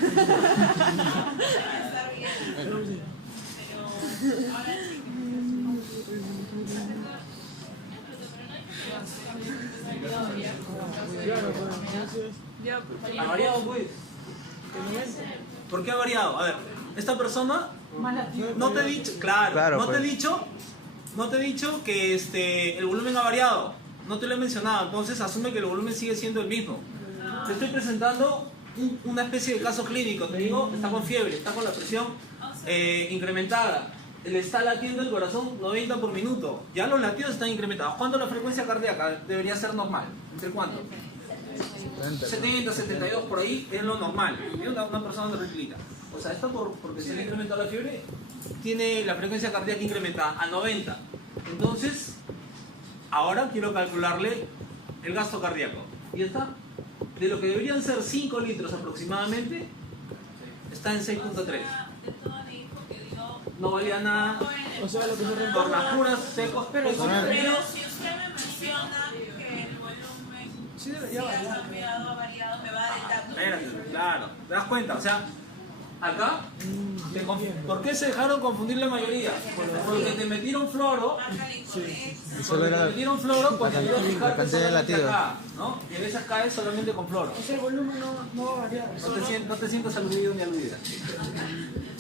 Estar bien. Pero sí. Pero ahora sí Claro, pues entonces. Ya, ¿Ha variado, pues? ¿Por qué ha variado? A ver, esta persona Más latido. no te he dicho, claro, no pues. te he dicho que el volumen ha variado. no te lo he mencionado, entonces asume que el volumen sigue siendo el mismo. Te estoy presentando una especie de caso clínico, te digo, está con fiebre, está con la presión incrementada, le está latiendo el corazón 90 por minuto, ya los latidos están incrementados. ¿Cuándo la frecuencia cardíaca debería ser normal? ¿Entre cuánto? 70, 72 por ahí es lo normal, una persona tranquila. O sea, esto porque se le ha incrementado la fiebre, tiene la frecuencia cardíaca incrementada a 90. Entonces, ahora quiero calcularle el gasto cardíaco. Y está, de lo que deberían ser 5 litros aproximadamente, está en 6.3. No valía nada. O sea, lo que se refiere Por las puras secos. Pero si usted me menciona que el volumen Sí debería variar. ha variado, me va a dar el dato. Espérate, claro, ¿te das cuenta? O sea, acá, ¿por qué se dejaron confundir la mayoría? Porque te metieron floro, Solo era te metieron floro cuando la yo fijarte cantidad de solamente latidos. acá, ¿no? Y a veces cae solamente con floro. O sea, el volumen no va a variar. No te sientas aludido ni aludida.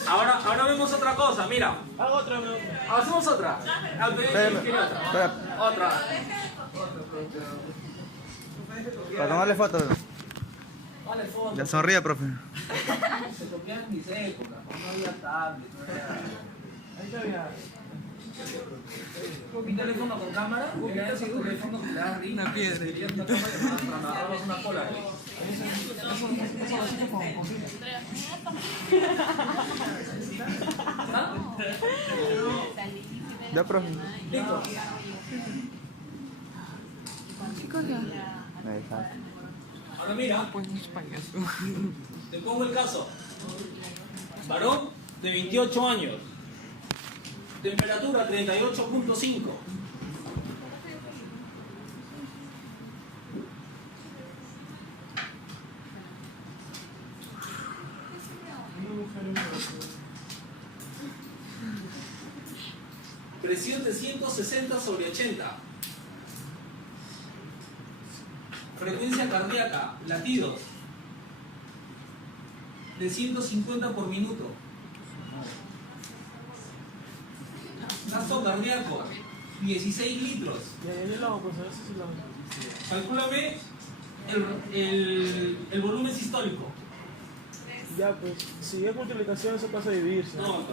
Ahora vemos otra cosa, mira. Hago otra, bro. Hacemos otra. Espera, Otra. para tomarle fotos. Vale, fondo. Ya sonríe, profe. Se toquean mis épocas, no había tablet, no había... Ahí está bien. Mi teléfono con cámara, era ese teléfono que le da ring. Una piedra. Querías una cámara para agarrarnos una cola. ¿Ah? Ya, profe. Listo. Ahí está. Ahora mira, te pongo el caso. Varón de 28 años. Temperatura 38.5. Presión de 160 sobre 80. Frecuencia cardíaca, latidos de 150 por minuto. Gasto cardíaco, 16 litros. Ya lo hago, pues a ver si lo hago. Calcúlame el volumen sistólico. Ya, pues, si es multiplicación, eso pasa a dividirse. No,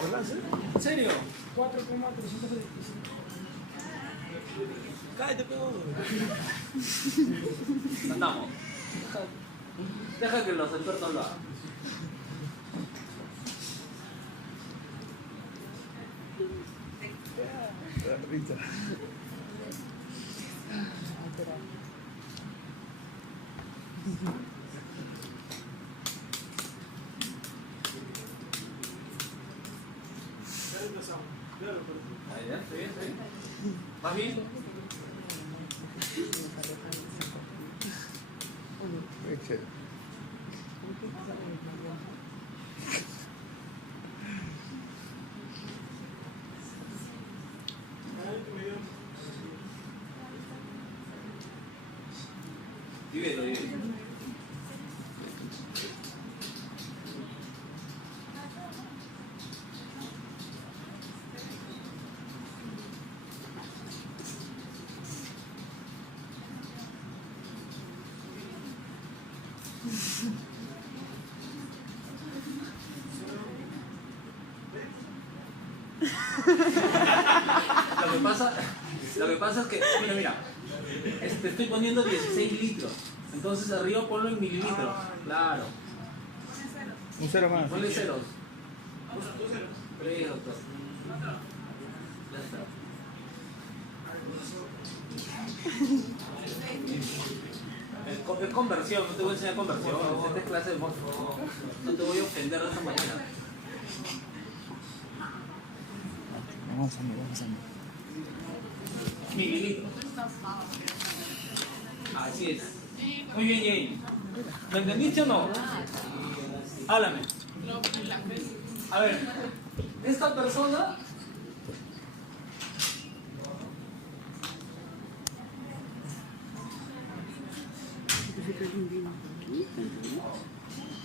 ¿Verdad? ¿Sí? ¿en serio? 4,325. Cállate, pego. Andamos. Deja que los expertos lo hagan. Ahí, ¿está bien? ¿Está bien? ¿Vas bien? Dímelo. Lo que pasa es que, mira, te estoy poniendo 16 litros. Entonces arriba ponlo en mililitros. Claro. Un cero más. Ponle ceros. Tres, doctor. Ya está. Es conversión, no te voy a enseñar conversión. Esta es clase de morfo. No te voy a ofender de esta manera. Vamos a ver. Mililitros. Así es. Muy bien, Jane. ¿Lo entendiste o no? Háblame. A ver, esta persona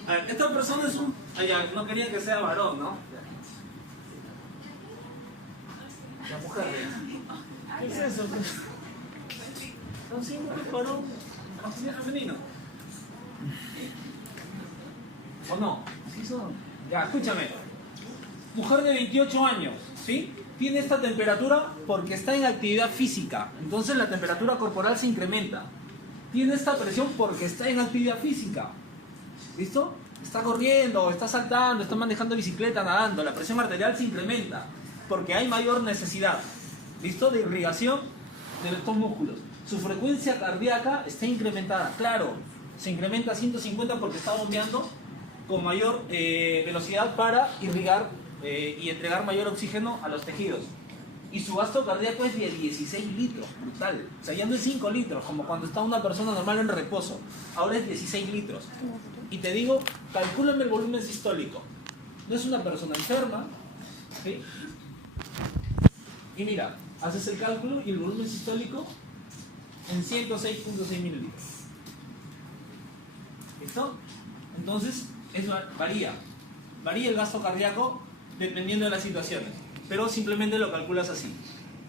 a ver, esta persona es un... no quería que sea varón, ¿no? La mujer. ¿Qué es eso? No, sí, mujer varón, masculino femenino. ¿O no? Sí son. Ya, escúchame. Mujer de 28 años, ¿sí? Tiene esta temperatura porque está en actividad física. Entonces la temperatura corporal se incrementa. Tiene esta presión porque está en actividad física. ¿Listo? Está corriendo, está saltando, está manejando bicicleta, nadando. La presión arterial se incrementa porque hay mayor necesidad, ¿listo?, de irrigación de estos músculos. Su frecuencia cardíaca está incrementada. Claro, se incrementa a 150 porque está bombeando con mayor velocidad para irrigar y entregar mayor oxígeno a los tejidos. Y su gasto cardíaco es de 16 litros, brutal. O sea, ya no es 5 litros, como cuando está una persona normal en reposo. Ahora es 16 litros. Y te digo, calcúlame el volumen sistólico. No es una persona enferma, ¿sí? Y mira, haces el cálculo y el volumen sistólico en 106.6 mililitros. ¿Listo? Entonces, eso varía. Varía el gasto cardíaco dependiendo de las situaciones. Pero simplemente lo calculas así.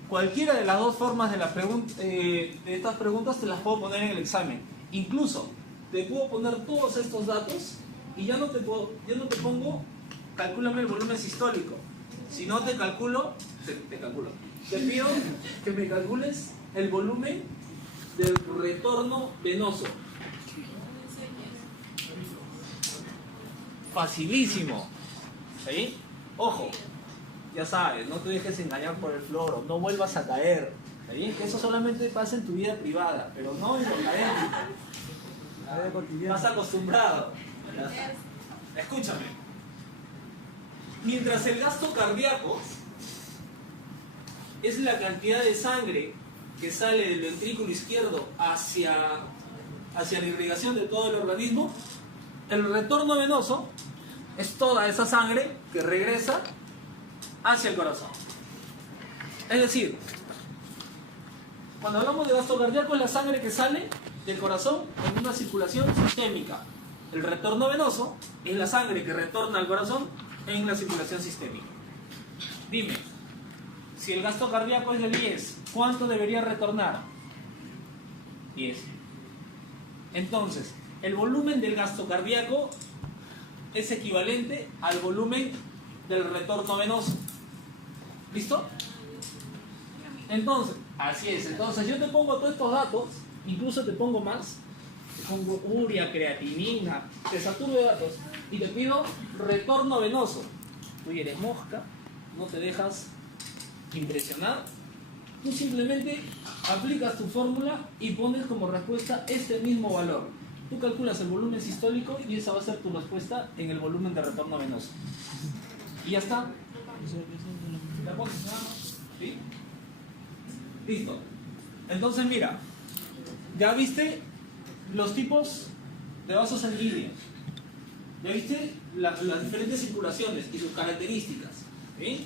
Cualquiera de las dos formas de estas preguntas te las puedo poner en el examen. Incluso te puedo poner todos estos datos y ya no te pongo calcúlame el volumen sistólico. Si no te calculo, te pido que me calcules el volumen del retorno venoso. Facilísimo. ¿Sí? Ojo. Ya sabes, no te dejes engañar por el floro, no vuelvas a caer. ¿Está bien? Que eso solamente pasa en tu vida privada, pero no en lo académico. Estás acostumbrado. Escúchame. Mientras el gasto cardíaco es la cantidad de sangre que sale del ventrículo izquierdo hacia la irrigación de todo el organismo, el retorno venoso es toda esa sangre que regresa hacia el corazón. Es decir, cuando hablamos de gasto cardíaco es la sangre que sale del corazón en una circulación sistémica. El retorno venoso es la sangre que retorna al corazón en la circulación sistémica. Dime, si el gasto cardíaco es de 10, ¿cuánto debería retornar? 10. Entonces, el volumen del gasto cardíaco es equivalente al volumen del retorno venoso. ¿Listo? Entonces, así es. Entonces yo te pongo todos estos datos, incluso te pongo más, te pongo urea, creatinina, te saturo de datos y te pido retorno venoso. Tú eres mosca, no te dejas impresionar. Tú simplemente aplicas tu fórmula y pones como respuesta este mismo valor. Tú calculas el volumen sistólico y esa va a ser tu respuesta en el volumen de retorno venoso. Y ya está. ¿La pones? ¿Sí? Listo. Entonces mira, ya viste los tipos de vasos sanguíneos. Ya viste las diferentes circulaciones y sus características. ¿Sí?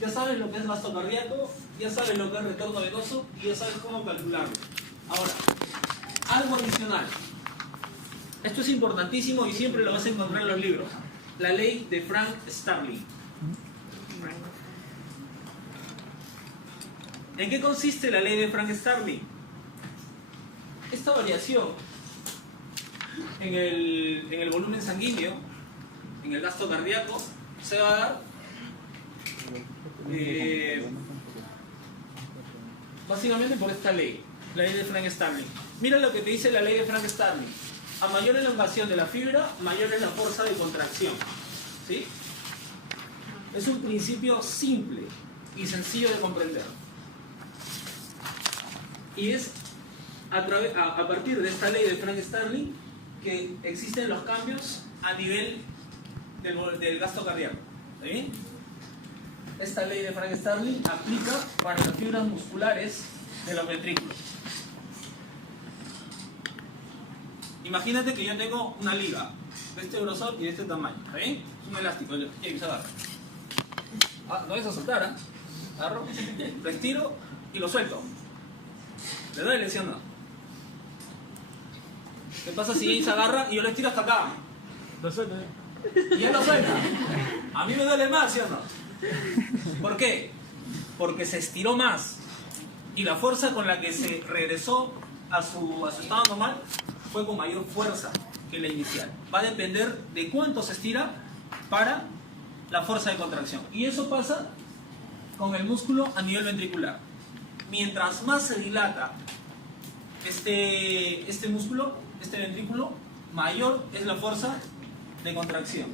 Ya sabes lo que es gasto cardíaco, ya sabes lo que es retorno venoso y ya sabes cómo calcularlo. Ahora, algo adicional. Esto es importantísimo y siempre lo vas a encontrar en los libros. La ley de Frank Starling. ¿En qué consiste la ley de Frank Starling? Esta variación en el volumen sanguíneo, en el gasto cardíaco, se va a dar básicamente por esta ley, la ley de Frank Starling. Mira lo que te dice la ley de Frank Starling. A mayor elongación de la fibra, mayor es la fuerza de contracción. ¿Sí? Es un principio simple y sencillo de comprender. Y es a partir de esta ley de Frank Starling que existen los cambios a nivel del gasto cardíaco. ¿Está bien? Esta ley de Frank Starling aplica para las fibras musculares de los ventrículos. Imagínate que yo tengo una liga de este grosor y de este tamaño. ¿Está bien? Es un elástico, que se agarra. No es a soltar, ¿eh? Agarro, lo estiro y lo suelto. ¿Le duele, sí o no? ¿Qué pasa si se agarra y yo lo estiro hasta acá? Lo suelta. Y él lo suelta. A mí me duele más, ¿sí o no? ¿Por qué? porque se estiró más y la fuerza con la que se regresó a su estado normal fue con mayor fuerza que la inicial. Va a depender de cuánto se estira para la fuerza de contracción. Y eso pasa con el músculo a nivel ventricular. Mientras más se dilata este músculo, este ventrículo, mayor es la fuerza de contracción.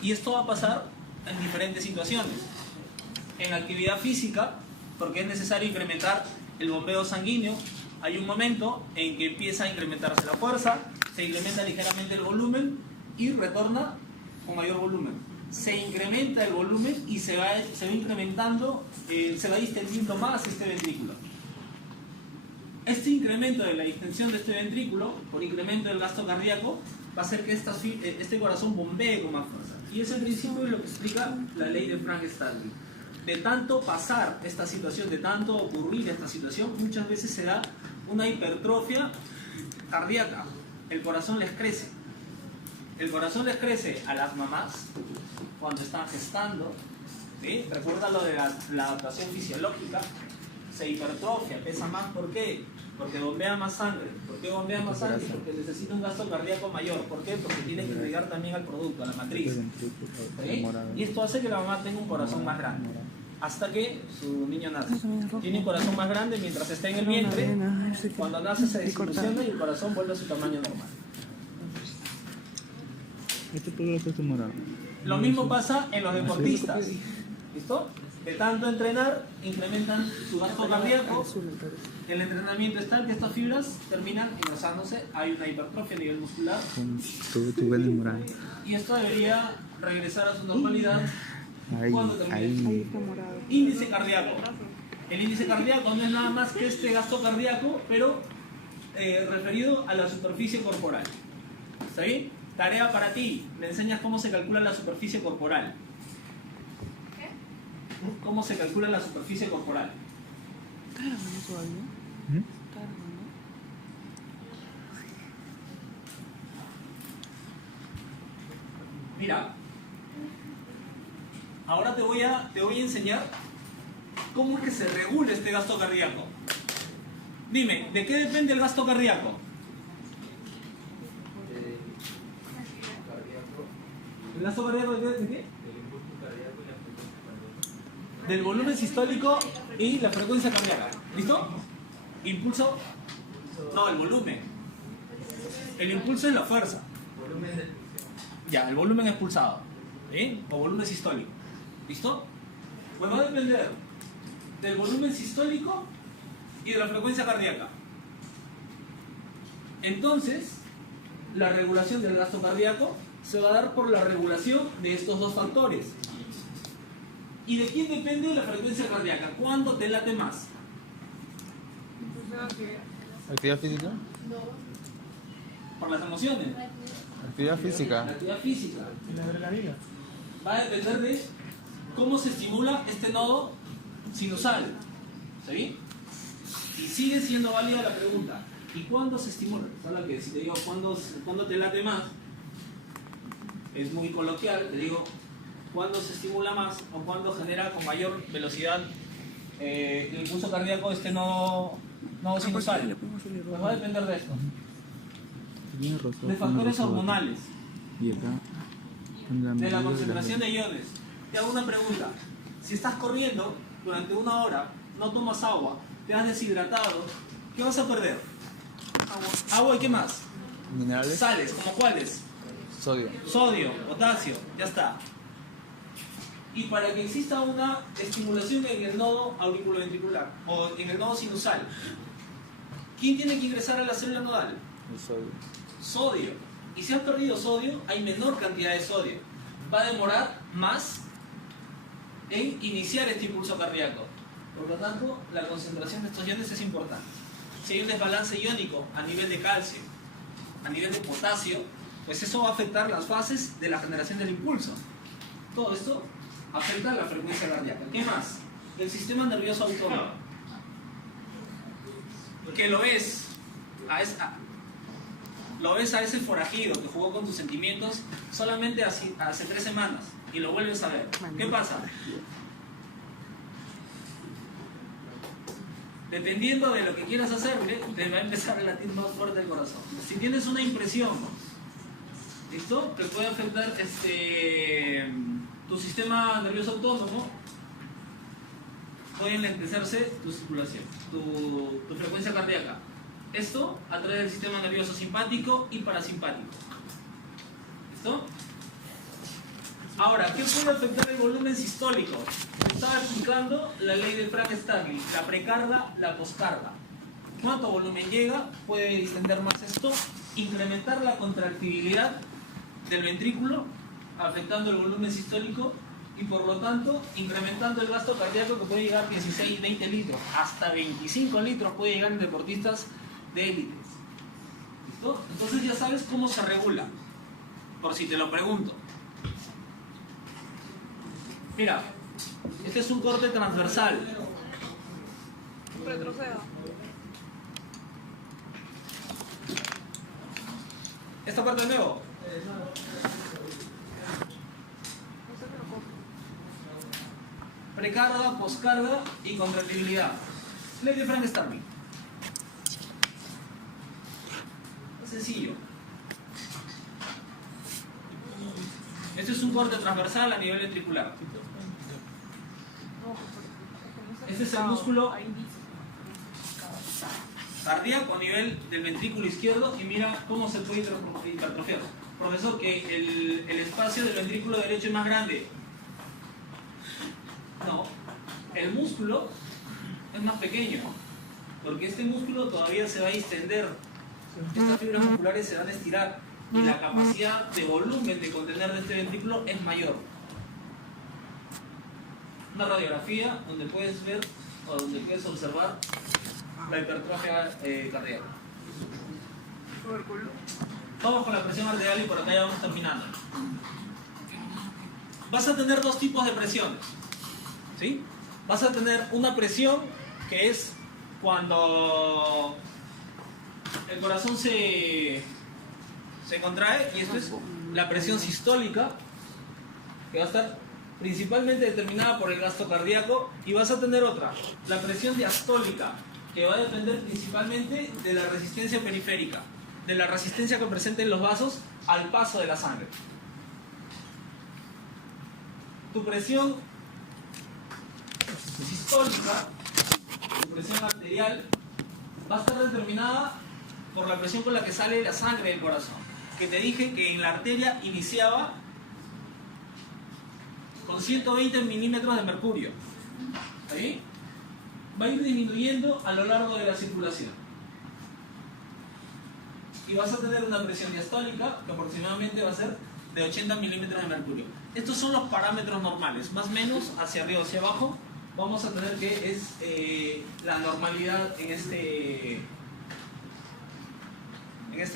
Y esto va a pasar en diferentes situaciones. En actividad física, porque es necesario incrementar el bombeo sanguíneo, hay un momento en que empieza a incrementarse la fuerza, se incrementa ligeramente el volumen y retorna con mayor volumen. Se incrementa el volumen y se va incrementando, se va distendiendo más este ventrículo. Este incremento de la distensión de este ventrículo, por incremento del gasto cardíaco, va a hacer que este corazón bombee con más fuerza. Y ese principio es lo que explica la ley de Frank-Starling. De tanto pasar esta situación, de tanto ocurrir esta situación, muchas veces se da una hipertrofia cardíaca. El corazón les crece. El corazón les crece a las mamás cuando están gestando. ¿Sí? Recuerda lo de la adaptación fisiológica. Se hipertrofia, pesa más. ¿Por qué? Porque bombea más sangre. ¿Por qué bombea más sangre? Porque necesita un gasto cardíaco mayor. ¿Por qué? Porque tiene que irrigar también al producto, a la matriz. ¿Sí? Y esto hace que la mamá tenga un corazón más grande. Hasta que su niño nace. Tiene un corazón más grande mientras está en el vientre. Cuando nace se desilusiona y el corazón vuelve a su tamaño normal. Este producto es morado. Lo mismo pasa en los deportistas. ¿Listo? De tanto entrenar, incrementan su gasto cardíaco. El entrenamiento es tal que estas fibras terminan engrosándose. Hay una hipertrofia a nivel muscular. Y esto debería regresar a su normalidad cuando termine. Índice cardíaco. El índice cardíaco no es nada más que este gasto cardíaco, pero referido a la superficie corporal. ¿Está bien? Tarea para ti. Me enseñas cómo se calcula la superficie corporal. ¿Cómo se calcula la superficie corporal? Mira, ahora te voy a enseñar cómo es que se regula este gasto cardíaco. Dime, ¿de qué depende el gasto cardíaco? ¿El gasto cardíaco de qué? Del volumen sistólico y la frecuencia cardíaca. ¿Listo? Impulso. No, el volumen. El impulso es la fuerza. Ya, el volumen expulsado. ¿Sí? O volumen sistólico. ¿Listo? Pues va a depender del volumen sistólico y de la frecuencia cardíaca. Entonces, la regulación del gasto cardíaco se va a dar por la regulación de estos dos factores. ¿Y de quién depende la frecuencia cardíaca? ¿Cuándo te late más? ¿Actividad física? Por las emociones. Actividad física. La actividad física. La adrenalina. Va a depender de cómo se estimula este nodo sinusal. ¿Sí? Y sigue siendo válida la pregunta. ¿Y cuándo se estimula? Solo que si te digo cuándo te late más, es muy coloquial, te digo cuándo se estimula más o cuándo genera con mayor velocidad el impulso cardíaco este nodo sinusal. Pues va a depender de esto. De factores hormonales. Y acá. De la concentración de iones. Te hago una pregunta. Si estás corriendo durante 1 hora, no tomas agua, te has deshidratado, ¿qué vas a perder? Agua y ¿qué más? Minerales. Sales, ¿como cuáles? Sodio. Sodio, potasio, ya está. Y para que exista una estimulación en el nodo auriculoventricular o en el nodo sinusal, ¿quién tiene que ingresar a la célula nodal? El sodio. Sodio. Y si has perdido sodio, hay menor cantidad de sodio. Va a demorar más en iniciar este impulso cardíaco. Por lo tanto, la concentración de estos iones es importante. Si hay un desbalance iónico a nivel de calcio, a nivel de potasio, pues eso va a afectar las fases de la generación del impulso. Todo esto afecta a la frecuencia cardíaca. ¿Qué más? El sistema nervioso autónomo. Que lo ves a ese forajido que jugó con tus sentimientos solamente hace 3 semanas y lo vuelves a ver. ¿Qué pasa? dependiendo de lo que quieras hacerle, te va a empezar a latir más fuerte el corazón. Si tienes una impresión, ¿listo? Que puede afectar tu sistema nervioso autónomo, puede enlentecerse tu circulación, tu frecuencia cardíaca. Esto a través del sistema nervioso simpático y parasimpático. ¿Listo? Ahora, ¿qué puede afectar el volumen sistólico? Estaba explicando la ley de Frank-Starling, la precarga, la poscarga. ¿Cuánto volumen llega? Puede distender más esto, incrementar la contractibilidad del ventrículo, afectando el volumen sistólico y por lo tanto incrementando el gasto cardíaco, que puede llegar a 16, 20 litros, hasta 25 litros puede llegar en deportistas de élite. ¿Listo? Entonces ya sabes cómo se regula, por si te lo pregunto. Mira, este es un corte transversal. Retroceda. Esta parte de nuevo. Precarga, poscarga y contractibilidad. Ley de Frank-Starling. Sencillo. Este es un corte transversal a nivel ventricular. Este es el músculo cardíaco a nivel del ventrículo izquierdo y mira cómo se puede hipertrofiar. Profesor, que el espacio del ventrículo derecho es más grande. No, el músculo es más pequeño, porque este músculo todavía se va a distender. Estas fibras musculares se van a estirar y la capacidad de volumen de contener de este ventrículo es mayor. Una radiografía donde puedes ver o donde puedes observar la hipertrofia cardíaca. Vamos con la presión arterial y por acá ya vamos terminando. Vas a tener dos tipos de presiones, ¿sí? Vas a tener una presión que es cuando el corazón se contrae, y esto es la presión sistólica, que va a estar principalmente determinada por el gasto cardíaco, y vas a tener otra, la presión diastólica, que va a depender principalmente de la resistencia periférica, de la resistencia que presenten los vasos al paso de la sangre. Tu presión sistólica, tu presión arterial, va a estar determinada por la presión con la que sale la sangre del corazón, que te dije que en la arteria iniciaba con 120 milímetros de mercurio. ¿Sí? Va a ir disminuyendo a lo largo de la circulación. Y vas a tener una presión diastólica que aproximadamente va a ser de 80 milímetros de mercurio. Estos son los parámetros normales, más o menos hacia arriba o hacia abajo. Vamos a tener que es la normalidad en este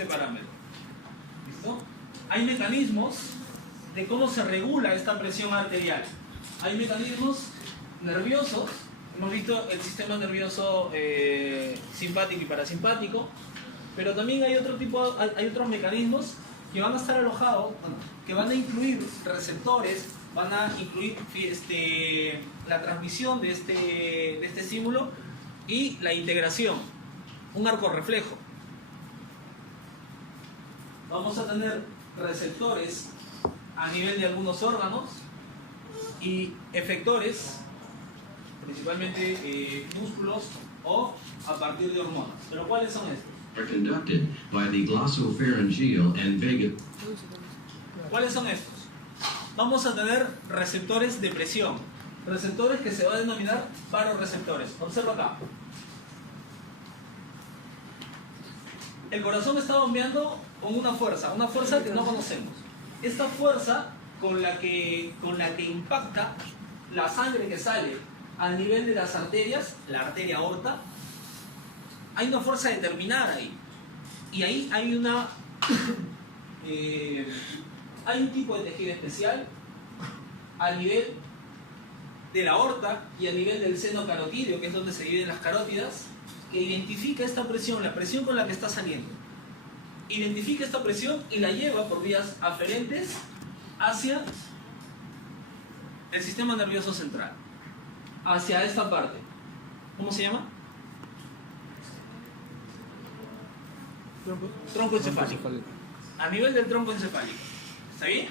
parámetro. ¿Listo? Hay mecanismos de cómo se regula esta presión arterial. Hay mecanismos nerviosos. Hemos visto el sistema nervioso simpático y parasimpático, pero también hay otros mecanismos que van a estar alojados, que van a incluir receptores, van a incluir la transmisión de este estímulo y la integración, un arco reflejo. Vamos a tener receptores a nivel de algunos órganos y efectores, principalmente músculos o a partir de hormonas. ¿Pero cuáles son estos? Are conducted by the glossopharyngeal and vagus. ¿Cuáles son estos? Vamos a tener receptores de presión, receptores que se va a denominar baroreceptores. Observa acá. El corazón está bombeando con una fuerza que no conocemos. Esta fuerza con la que impacta la sangre que sale al nivel de las arterias, la arteria aorta, hay una fuerza determinada ahí. Y ahí hay hay un tipo de tejido especial a nivel de la aorta y a nivel del seno carotídeo, que es donde se dividen las carótidas, que identifica esta presión, la presión con la que está saliendo. Identifica esta presión y la lleva por vías aferentes hacia el sistema nervioso central, hacia esta parte. ¿Cómo se llama? Tronco encefálico. A nivel del tronco encefálico. ¿Está bien?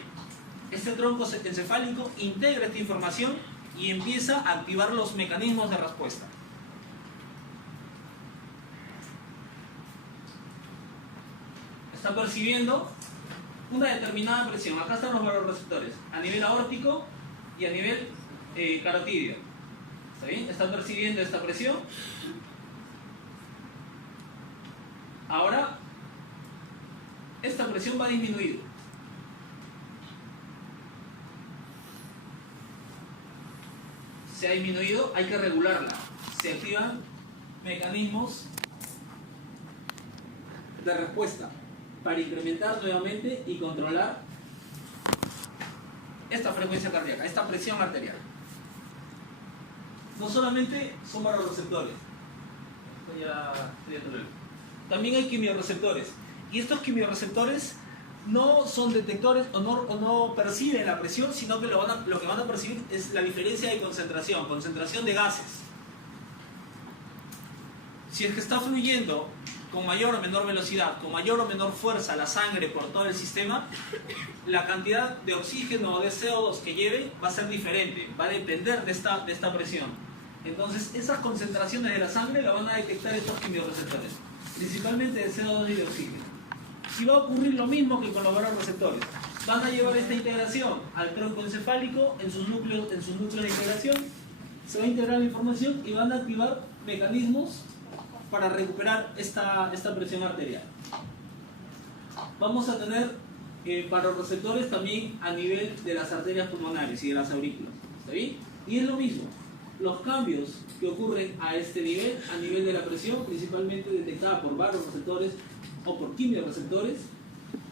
Este tronco encefálico integra esta información y empieza a activar los mecanismos de respuesta. Está percibiendo una determinada presión. Acá están los vasoreceptores, a nivel aórtico y a nivel carotídeo. ¿Está bien? Está percibiendo esta presión. Ahora, esta presión va a disminuir. Se ha disminuido, hay que regularla. Se activan mecanismos de respuesta para incrementar nuevamente y controlar esta frecuencia cardíaca, esta presión arterial. No solamente son vasoreceptores, también hay quimiorreceptores, y estos quimiorreceptores no son detectores o no perciben la presión, sino que lo que van a percibir es la diferencia de concentración de gases. Si es que está fluyendo con mayor o menor velocidad, con mayor o menor fuerza la sangre por todo el sistema, la cantidad de oxígeno o de CO2 que lleve va a ser diferente, va a depender de esta presión. Entonces, esas concentraciones de la sangre la van a detectar estos quimiorreceptores, principalmente de CO2 y de oxígeno. Y va a ocurrir lo mismo que con los vasoreceptores. Van a llevar esta integración al tronco encefálico en sus núcleos de integración, se va a integrar la información y van a activar mecanismos para recuperar esta presión arterial. Vamos a tener vasoreceptores también a nivel de las arterias pulmonares y de las aurículas. ¿Está bien? Y es lo mismo. Los cambios que ocurren a este nivel, a nivel de la presión, principalmente detectada por vasoreceptores o por quimiorreceptores,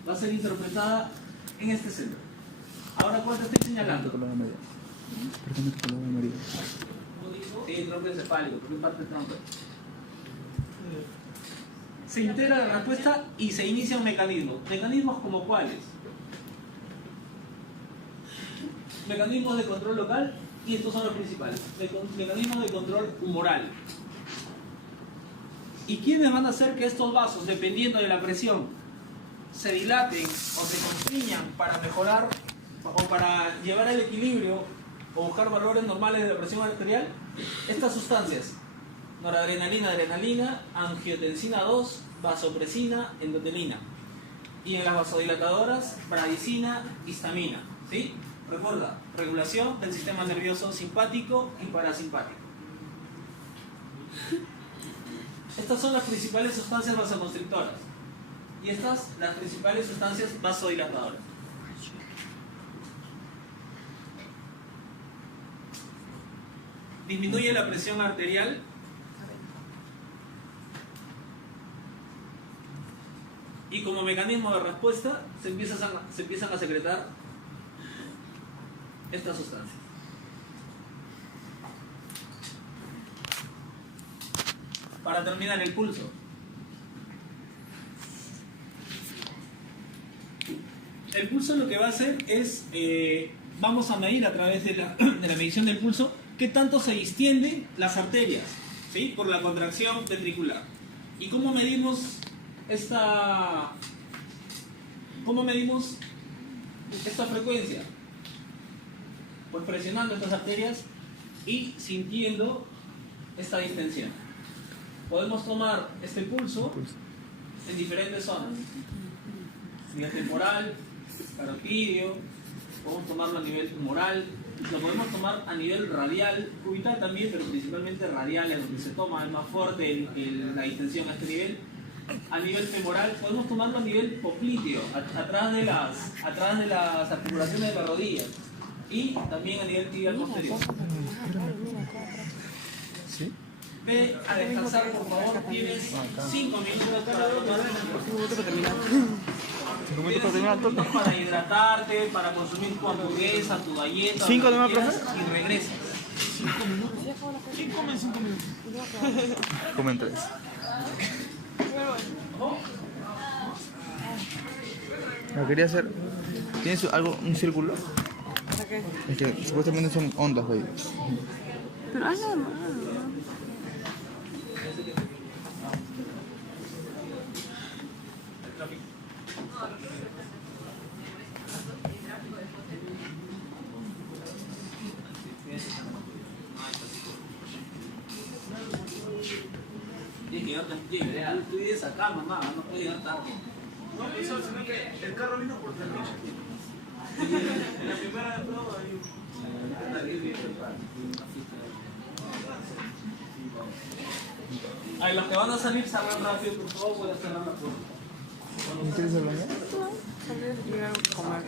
va a ser interpretada en este centro. Ahora, ¿cuál te estoy señalando? Sí, tronco encefálico, porque es parte del tronco. Se integra la respuesta y se inicia un mecanismo. ¿Mecanismos como cuáles? Mecanismos de control local, y estos son los principales. Mecanismos de control humoral. ¿Y quiénes van a hacer que estos vasos, dependiendo de la presión, se dilaten o se constriñan para mejorar o para llevar al equilibrio o buscar valores normales de la presión arterial? Estas sustancias: noradrenalina, adrenalina, angiotensina 2, vasopresina, endotelina. Y en las vasodilatadoras, bradicina, histamina. ¿Sí? Recuerda, regulación del sistema nervioso simpático y parasimpático. Estas son las principales sustancias vasoconstrictoras. Y estas, las principales sustancias vasodilatadoras. Disminuye la presión arterial. Y como mecanismo de respuesta se empiezan a secretar estas sustancias. Para terminar, el pulso. El pulso lo que va a hacer es, vamos a medir a través de la medición del pulso qué tanto se distienden las arterias, ¿sí? Por la contracción ventricular. ¿Y cómo medimos esta frecuencia? Pues presionando estas arterias y sintiendo esta distensión. Podemos tomar este pulso en diferentes zonas. Nivel temporal, carotídeo, podemos tomarlo a nivel humoral, lo podemos tomar a nivel radial, cubital también, pero principalmente radial, es donde se toma, es más fuerte la distensión a este nivel. A nivel femoral, podemos tomarlo a nivel popliteo, atrás de las articulaciones de las rodillas, y también a nivel tibial posterior. ¿Sí? Ve a descansar, por favor. Tienes 5 minutos para tomar para hidratarte, para consumir tu hamburguesa, tu galleta, 5 de quieras, y regresas. 5 minutos. ¿Quién come en 5 minutos? Comen 3. No, quería hacer. ¿Tienes algo, un círculo? ¿Para qué? Es que supuestamente son ondas, güey. Pero hazlo, no. tráfico. Tienes que llegar temprano. Tú vives acá, mamá, no puedes llegar tarde. No, eso, sino que el carro vino por servicio. En la primera prueba hay Ay, los que van a salir salgan rápido, por favor, voy a cerrar la puerta. ¿No quieres hablar? Salir a comer.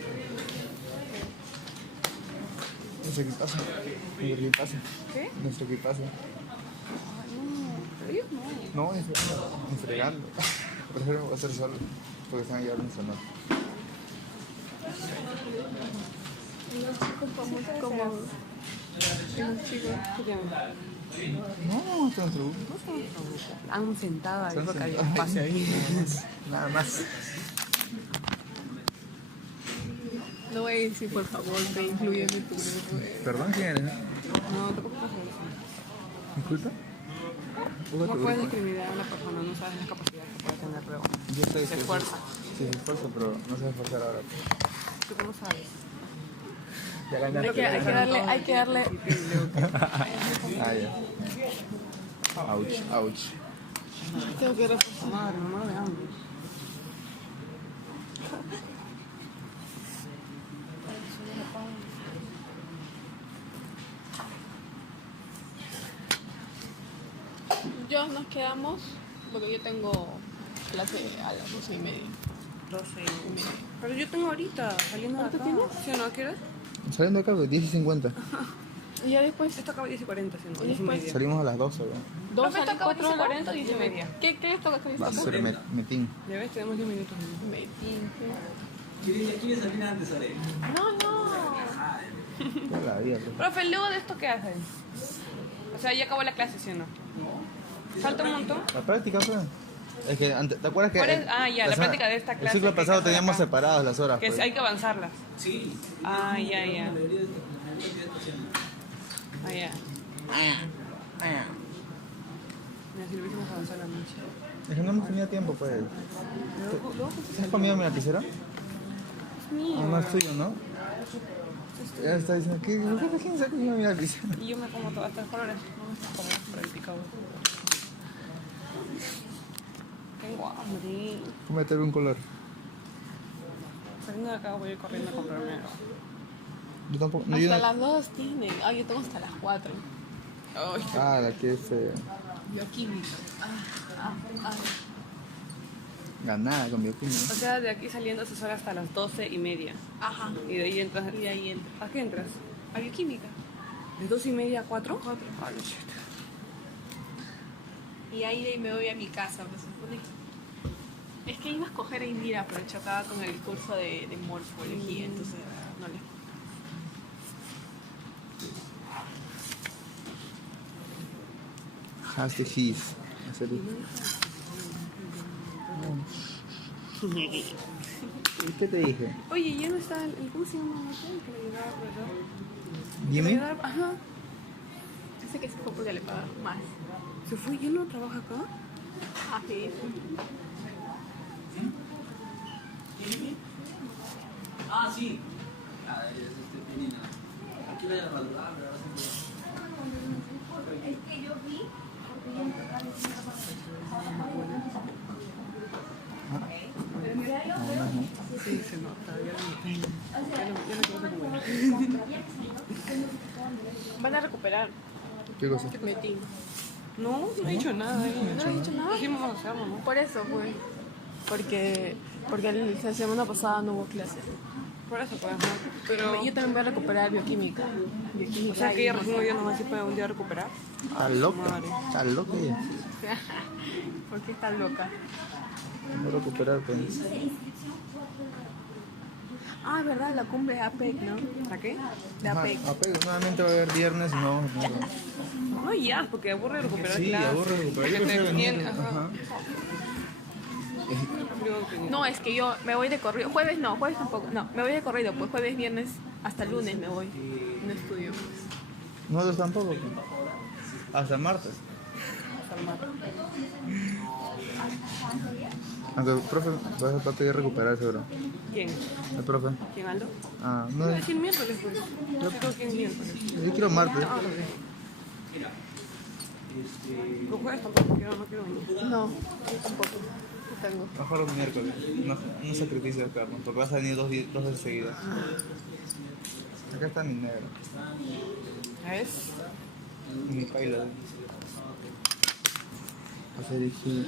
Nuestro equipazo. Nuestro equipazo. ¿Qué? Nuestro equipazo. Ay, no. Pero ellos no. No, enfregando. Prefiero hacer solo. Porque se van a llevar nuestra nota. Los chicos como los chicos que tienen. No, está nuestro grupo. Han sentado ahí porque había Están espacio. ahí. Nada más. No voy a decir, por favor, te incluyen en tu grupo. Perdón, ¿quién eres? No, tampoco puedes hacer eso. ¿Disculpa? No puedes discriminar a una persona, no sabes la capacidad que puede tener luego. Yo sé Se esfuerza. Sí, se esfuerza, pero no se va a esforzar ahora. ¿Tú cómo sabes? Ya la Hay que darle. Ah, ya. Ouch, ouch. Tengo que reforzar. Madre, me muero de hambre. Nos quedamos, porque yo tengo clase a las 12:30. 12:30. Pero yo tengo ahorita, saliendo de acá. ¿Tú tienes? ¿Sí o no? ¿A qué hora? Saliendo acá, 10:50. Y ya después, esto acaba a 10:40, ¿sí? ¿No? 10:30. Salimos a las 12, ¿no? 2 a 4:40, 10:30. ¿Qué les toca? ¿Qué les Va a toca? ser metín. Ya ves, tenemos 10 minutos. Metín. ¿Quieres salir antes, Are? No. Ya la vida, pues. Profe, luego de esto, ¿qué hacen? O sea, ya acabó la clase, ¿sí o no? ¿Falta un montón? La práctica, pues. Es que, ¿te acuerdas que...? La práctica de esta clase. El ciclo que pasado hay que hacer teníamos acá. separadas las horas, Que pues. hay que avanzarlas. Sí. Ya. La mayoría de está haciendo. Ya. Mira, si lo hubiésemos avanzado la noche. Es que no hemos tenido tiempo, pues. Luego, ¿Has comido mi lapicero? es mío. No, no es tuyo, ¿no? Ya está diciendo, ¿quién se ha comido mi lapicero? Y yo me como todas estas colores. No me como por el picado. Tengo hambre. Cómete un color. Saliendo de acá voy a ir corriendo a comprarme algo. Yo tampoco. No, Hasta las 2 tienen. Ay, yo tengo hasta las 4. Ay, la que es bioquímica. ganada con bioquímica. O sea, de aquí saliendo se sale hasta las 12:30. Ajá. Y de ahí entras. ¿A qué entras? A bioquímica. ¿De 2:30 a 4? 4. Ay, shit. Y ahí de ahí me voy a mi casa, me supone. Es que iba a escoger a Indira, pero chocaba con el curso de morfología, entonces no le escogí. Has the keys. ¿Qué te dije? Oye, ya no está el ¿cómo se llama? No sé, el que le ayudaba, ¿verdad? ¿Jimmy? Ajá. Dice que se fue porque le pagaron más. ¿Se fue? ¿Ya no trabaja acá? Ah, sí. Ah, sí. Penina. Aquí la valoraba, pero Es que yo vi, porque yo me tocaba decir Sí, se nota. Ya no van a recuperar. ¿Qué cosa? Metín. No ha dicho nada. No ha dicho nada. Dijimos hacerlo, ¿no? por eso, pues. Porque la semana pasada no hubo clase. Por eso, pues, ¿no? Pero... Yo también voy a recuperar bioquímica. O sea, que ella recién hoy día nomás se puede un día recuperar. Está loca. Está loca ella. ¿Por qué estás loca? No recuperar, pues. Ah, verdad, la cumbre es APEC, ¿no? ¿Para qué? De APEC. Nuevamente va a haber viernes y no vamos a tener. No, ya, porque aburre recuperar Sí, clases. aburre recuperar. Yo Que prefiero te venir. tienen- ajá. Ajá. Creo que- No, es que yo me voy de corrido. Jueves no, jueves tampoco. No, me voy de corrido, pues jueves, viernes, hasta lunes me voy. No estudio. Nosotros tampoco. Pues. Hasta el martes. Aunque el profe va a pedir recuperar seguro. ¿Quién? El profe. ¿Quién, Aldo? Ah, no. No, es el miércoles, pues. Yo creo que es miércoles. Yo quiero martes. Ah, ok. Los jueves tampoco no quiero venir. No, yo tampoco. No tengo. Mejor los miércoles. No sacrificio acá, porque vas a venir dos veces seguidas. Acá está mi negro. ¿Ves? Y mi paila. Hacer dirigir.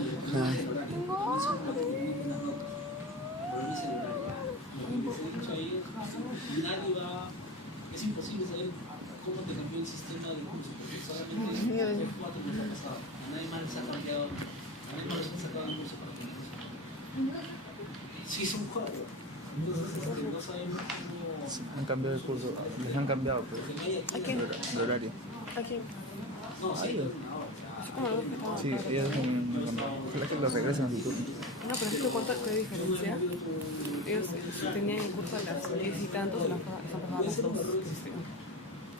Es imposible saber cómo te cambió el sistema de curso, porque solamente los 4 meses han pasado. A nadie más les ha cambiado, a nadie más les han sacado el curso para que sí, es un juego. Entonces, no sabemos cómo. Han cambiado el curso, les han cambiado pues, ¿A quién? el horario. ¿A quién? No, sí. Sí, ellos ojalá que lo regresen a su turno. No, pero es que ¿qué diferencia? Ellos tenían el curso a las 10 y tantos, se las están pasando a las 2.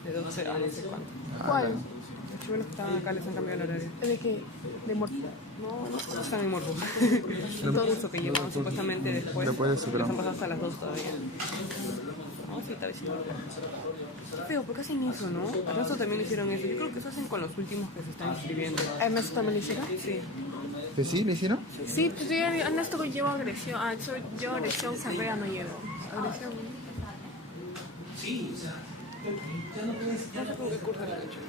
De 12 a no sé cuánto. ¿Cuál? Los chilenos que estaban acá les han cambiado el horario. ¿De qué? ¿De Morfo? No están en Morbo. El curso que llevan supuestamente después de su les han pasado hasta las 2 todavía. No, sí, está diciendo. Feo, ¿por qué hacen eso, no? Ernesto también hicieron eso. Yo creo que eso hacen con los últimos que se están inscribiendo. ¿A Ernesto también lo hicieron? Sí. ¿Que sí? ¿Le hicieron? Sí, pues yo Ernesto llevo agresión. Ah, yo agresión, carrera no llevo. Agresión. Sí, o sea, ya no tienes. No sé con qué curso lo han hecho.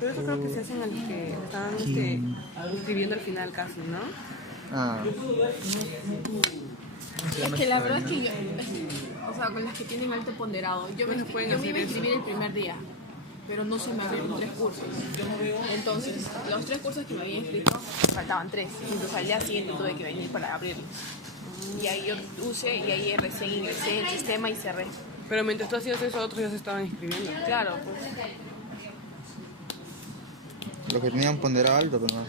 Pero eso creo que se hacen a los que están inscribiendo al final casi, ¿no? Ah. Es que la verdad es que yo, o sea, con las que tienen alto ponderado, yo me iba a inscribir el primer día, pero no se me abrieron 3 cursos. Entonces, los 3 cursos que me había inscrito, faltaban 3. Entonces al día siguiente tuve que venir para abrirlos. Y ahí yo usé, y ahí recién ingresé el sistema y cerré. Pero mientras tú hacías eso, otros ya se estaban inscribiendo. Claro, pues. Los que tenían ponderado alto, pero no.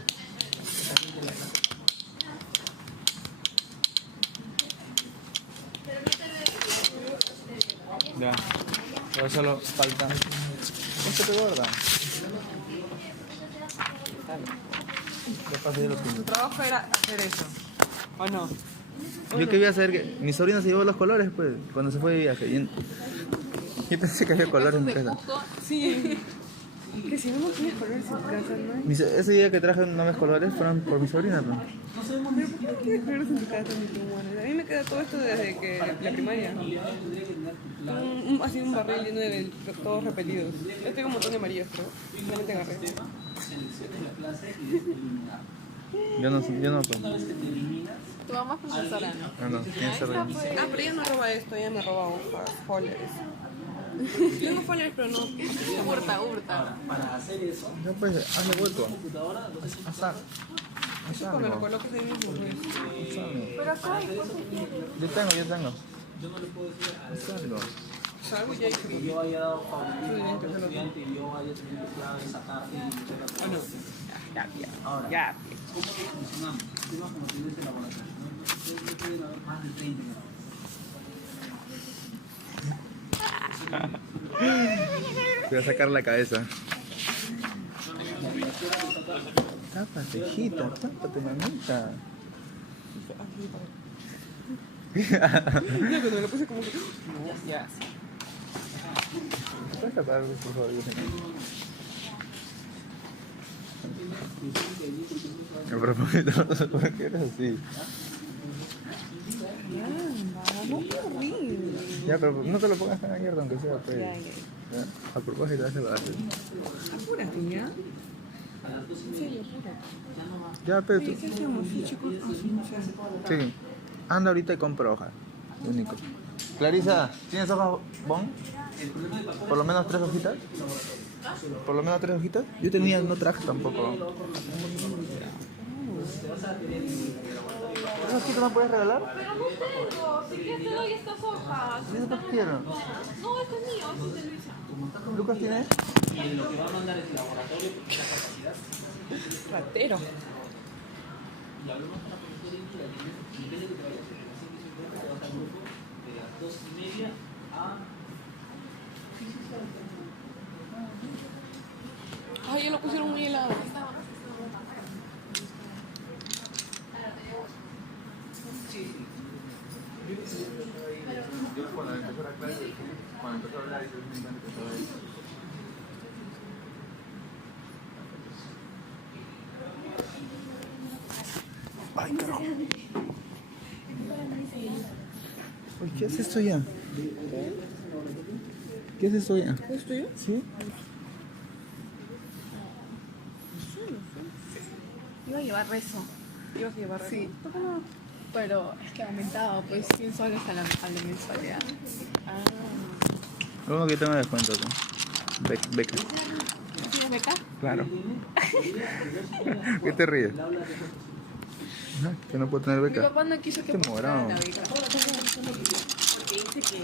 Ya. Pero solo falta. ¿Esto te gorda? Ya pasé los Tu puntos. trabajo era hacer eso, ¿o no? Yo quería hacer que mi sobrina se llevó los colores, pues, cuando se fue de viaje. Y yo pensé que había colores en mi casa. Sí. Que si no tienes colores en tu casa, ¿no? Ese día que traje unos colores fueron por mi sobrina, pues. Pero ¿por qué no tienes colores en tu casa, mi amor? A mí me queda todo esto desde que la primaria. Así un barril lleno de todos repelidos. Yo tengo un montón de amarillos, pero solamente agarré. Yo no, pues. Tu mamá es profesora, ¿no? Ah, no, tiene que ser Ah, pero ella no roba esto, ella me roba hojas, follers. Tengo follers, pero no. Hurta. Para hacer eso, Ya pues, hazle vuelto. computadora, lo que es Eso cuando lo colocas ahí mismo, pues. Pero acá hay cosas Yo tengo. yo no le puedo decir a Hazlo. Salgo ya y que yo haya dado favoritismo a otro estudiante y yo haya tenido clave, sacar y meter la Bueno, Ahora, ya. ¿cómo funcionamos? Temas como tienes de laboratorio, ¿no? No pueden haber más de 30 Te voy a sacar la cabeza. Tápate, hijita, tápate, mamita. No, cuando me lo puse como que. No, ya. ¿Puedes tapar, por favor? A propósito, no sé por qué eres así. No puedo rir. Ya, pero no te lo pongas tan abierto, aunque sea, pues. Ya. Ya. A propósito, se lo haces. Apúrate, ¿ya? En serio, apúrate. Ya, pero tú. ¿Qué hacemos? Sí, chicos. Sí. Anda ahorita y compra hojas. Único. Clarisa, ¿tienes hojas bon? ¿Por lo menos 3 hojitas? ¿Por lo menos 3 hojitas? Yo tenía, no traje tampoco. ¿Una hojita me puedes regalar? Pero no tengo, si quieres te doy estas hojas. Yo no quiero. No, este es mío, este es de Luisa. ¿Lucas tiene? Y lo que va a mandar es el laboratorio porque la capacidad. Ratero. Y hablamos con la profesora Indira, y en vez de que te vayas a las 5:50, te vas al grupo de las 2:30 a. Ay, ya lo pusieron muy helado. Ay, carajo. Oye, ¿qué haces esto ya? ¿Qué haces esto ya? ¿Es tuyo? ¿Sí? Iba a llevar rezo. ¿Ibas a llevar Sí. Pero es que ha aumentado, pues 100 soles a la mensualidad. Uno que tenga descuento, tú. Beca. ¿Tienes beca? Claro. ¿Qué te ríes? Ajá, que no puedo tener Mi beca. papá no quiso que Qué postara morado. la beca. Porque dice que,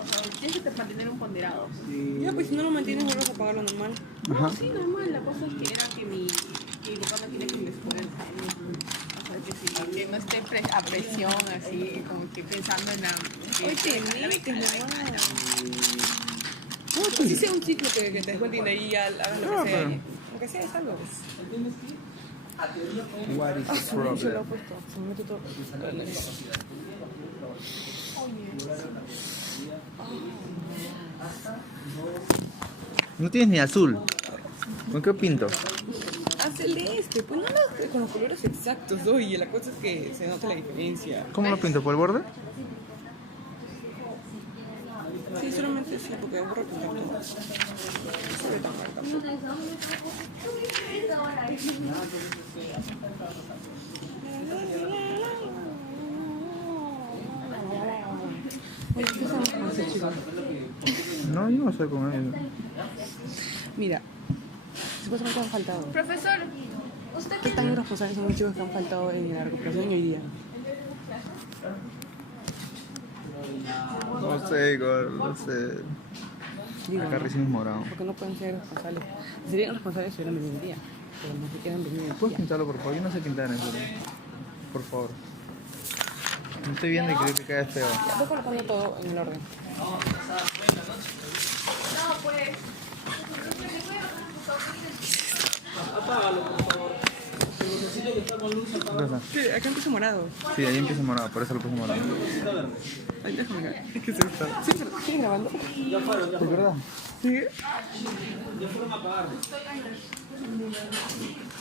o sea, tienes que mantener un ponderado. Ya, pues si no lo mantienes, vuelves a pagar lo normal. Ajá. Sí, normal. La cosa es que era que mi papá no quiere que me suba el salario. O sea, que, sí, que no esté a presión, así, como que pensando en la... Oye, te metes, nomás. Así sea un ciclo que te descuenten de ahí ya hagas lo que sea. pero- Aunque sea es algo, pues. What is the Se lo he problem? puesto, se me mete todo. No tienes ni azul. ¿Con qué pinto? Ah, celeste, pues no lo con los colores exactos, oye, la cosa es que se nota la diferencia. ¿Cómo lo pinto? ¿Por el borde? Sí, solamente sí, porque aburro pintar todo. No se ve tan mal tampoco. Oye, ¿qué estamos con ese chico? No, yo no sé con él. Mira, supuestamente han faltado. Profesor, ¿usted ¿Qué tan irresponsables son los chicos que han faltado en la recuperación hoy día? No sé, Igor, no sé. Digo, Acá recién es morado. porque no pueden ser responsables. Si serían responsables si hubieran venido el día, pero no se quieren venir el ¿Puedes día. pintarlo, por favor? Yo no sé pintar en serio. Por favor. No estoy viendo y creo que queda feo. Ya, voy colocando todo en el orden. Apágalo, por favor. Necesito que está con luz ¿Qué apagada. pasa? Sí, acá empieza morado. Sí, ahí empieza morado, por eso lo puse morado. Ay, déjame ver. Es que se está. ¿Sigue grabando? Ya fueron, ya ¿De verdad? ¿Sigue? fueron a apagar.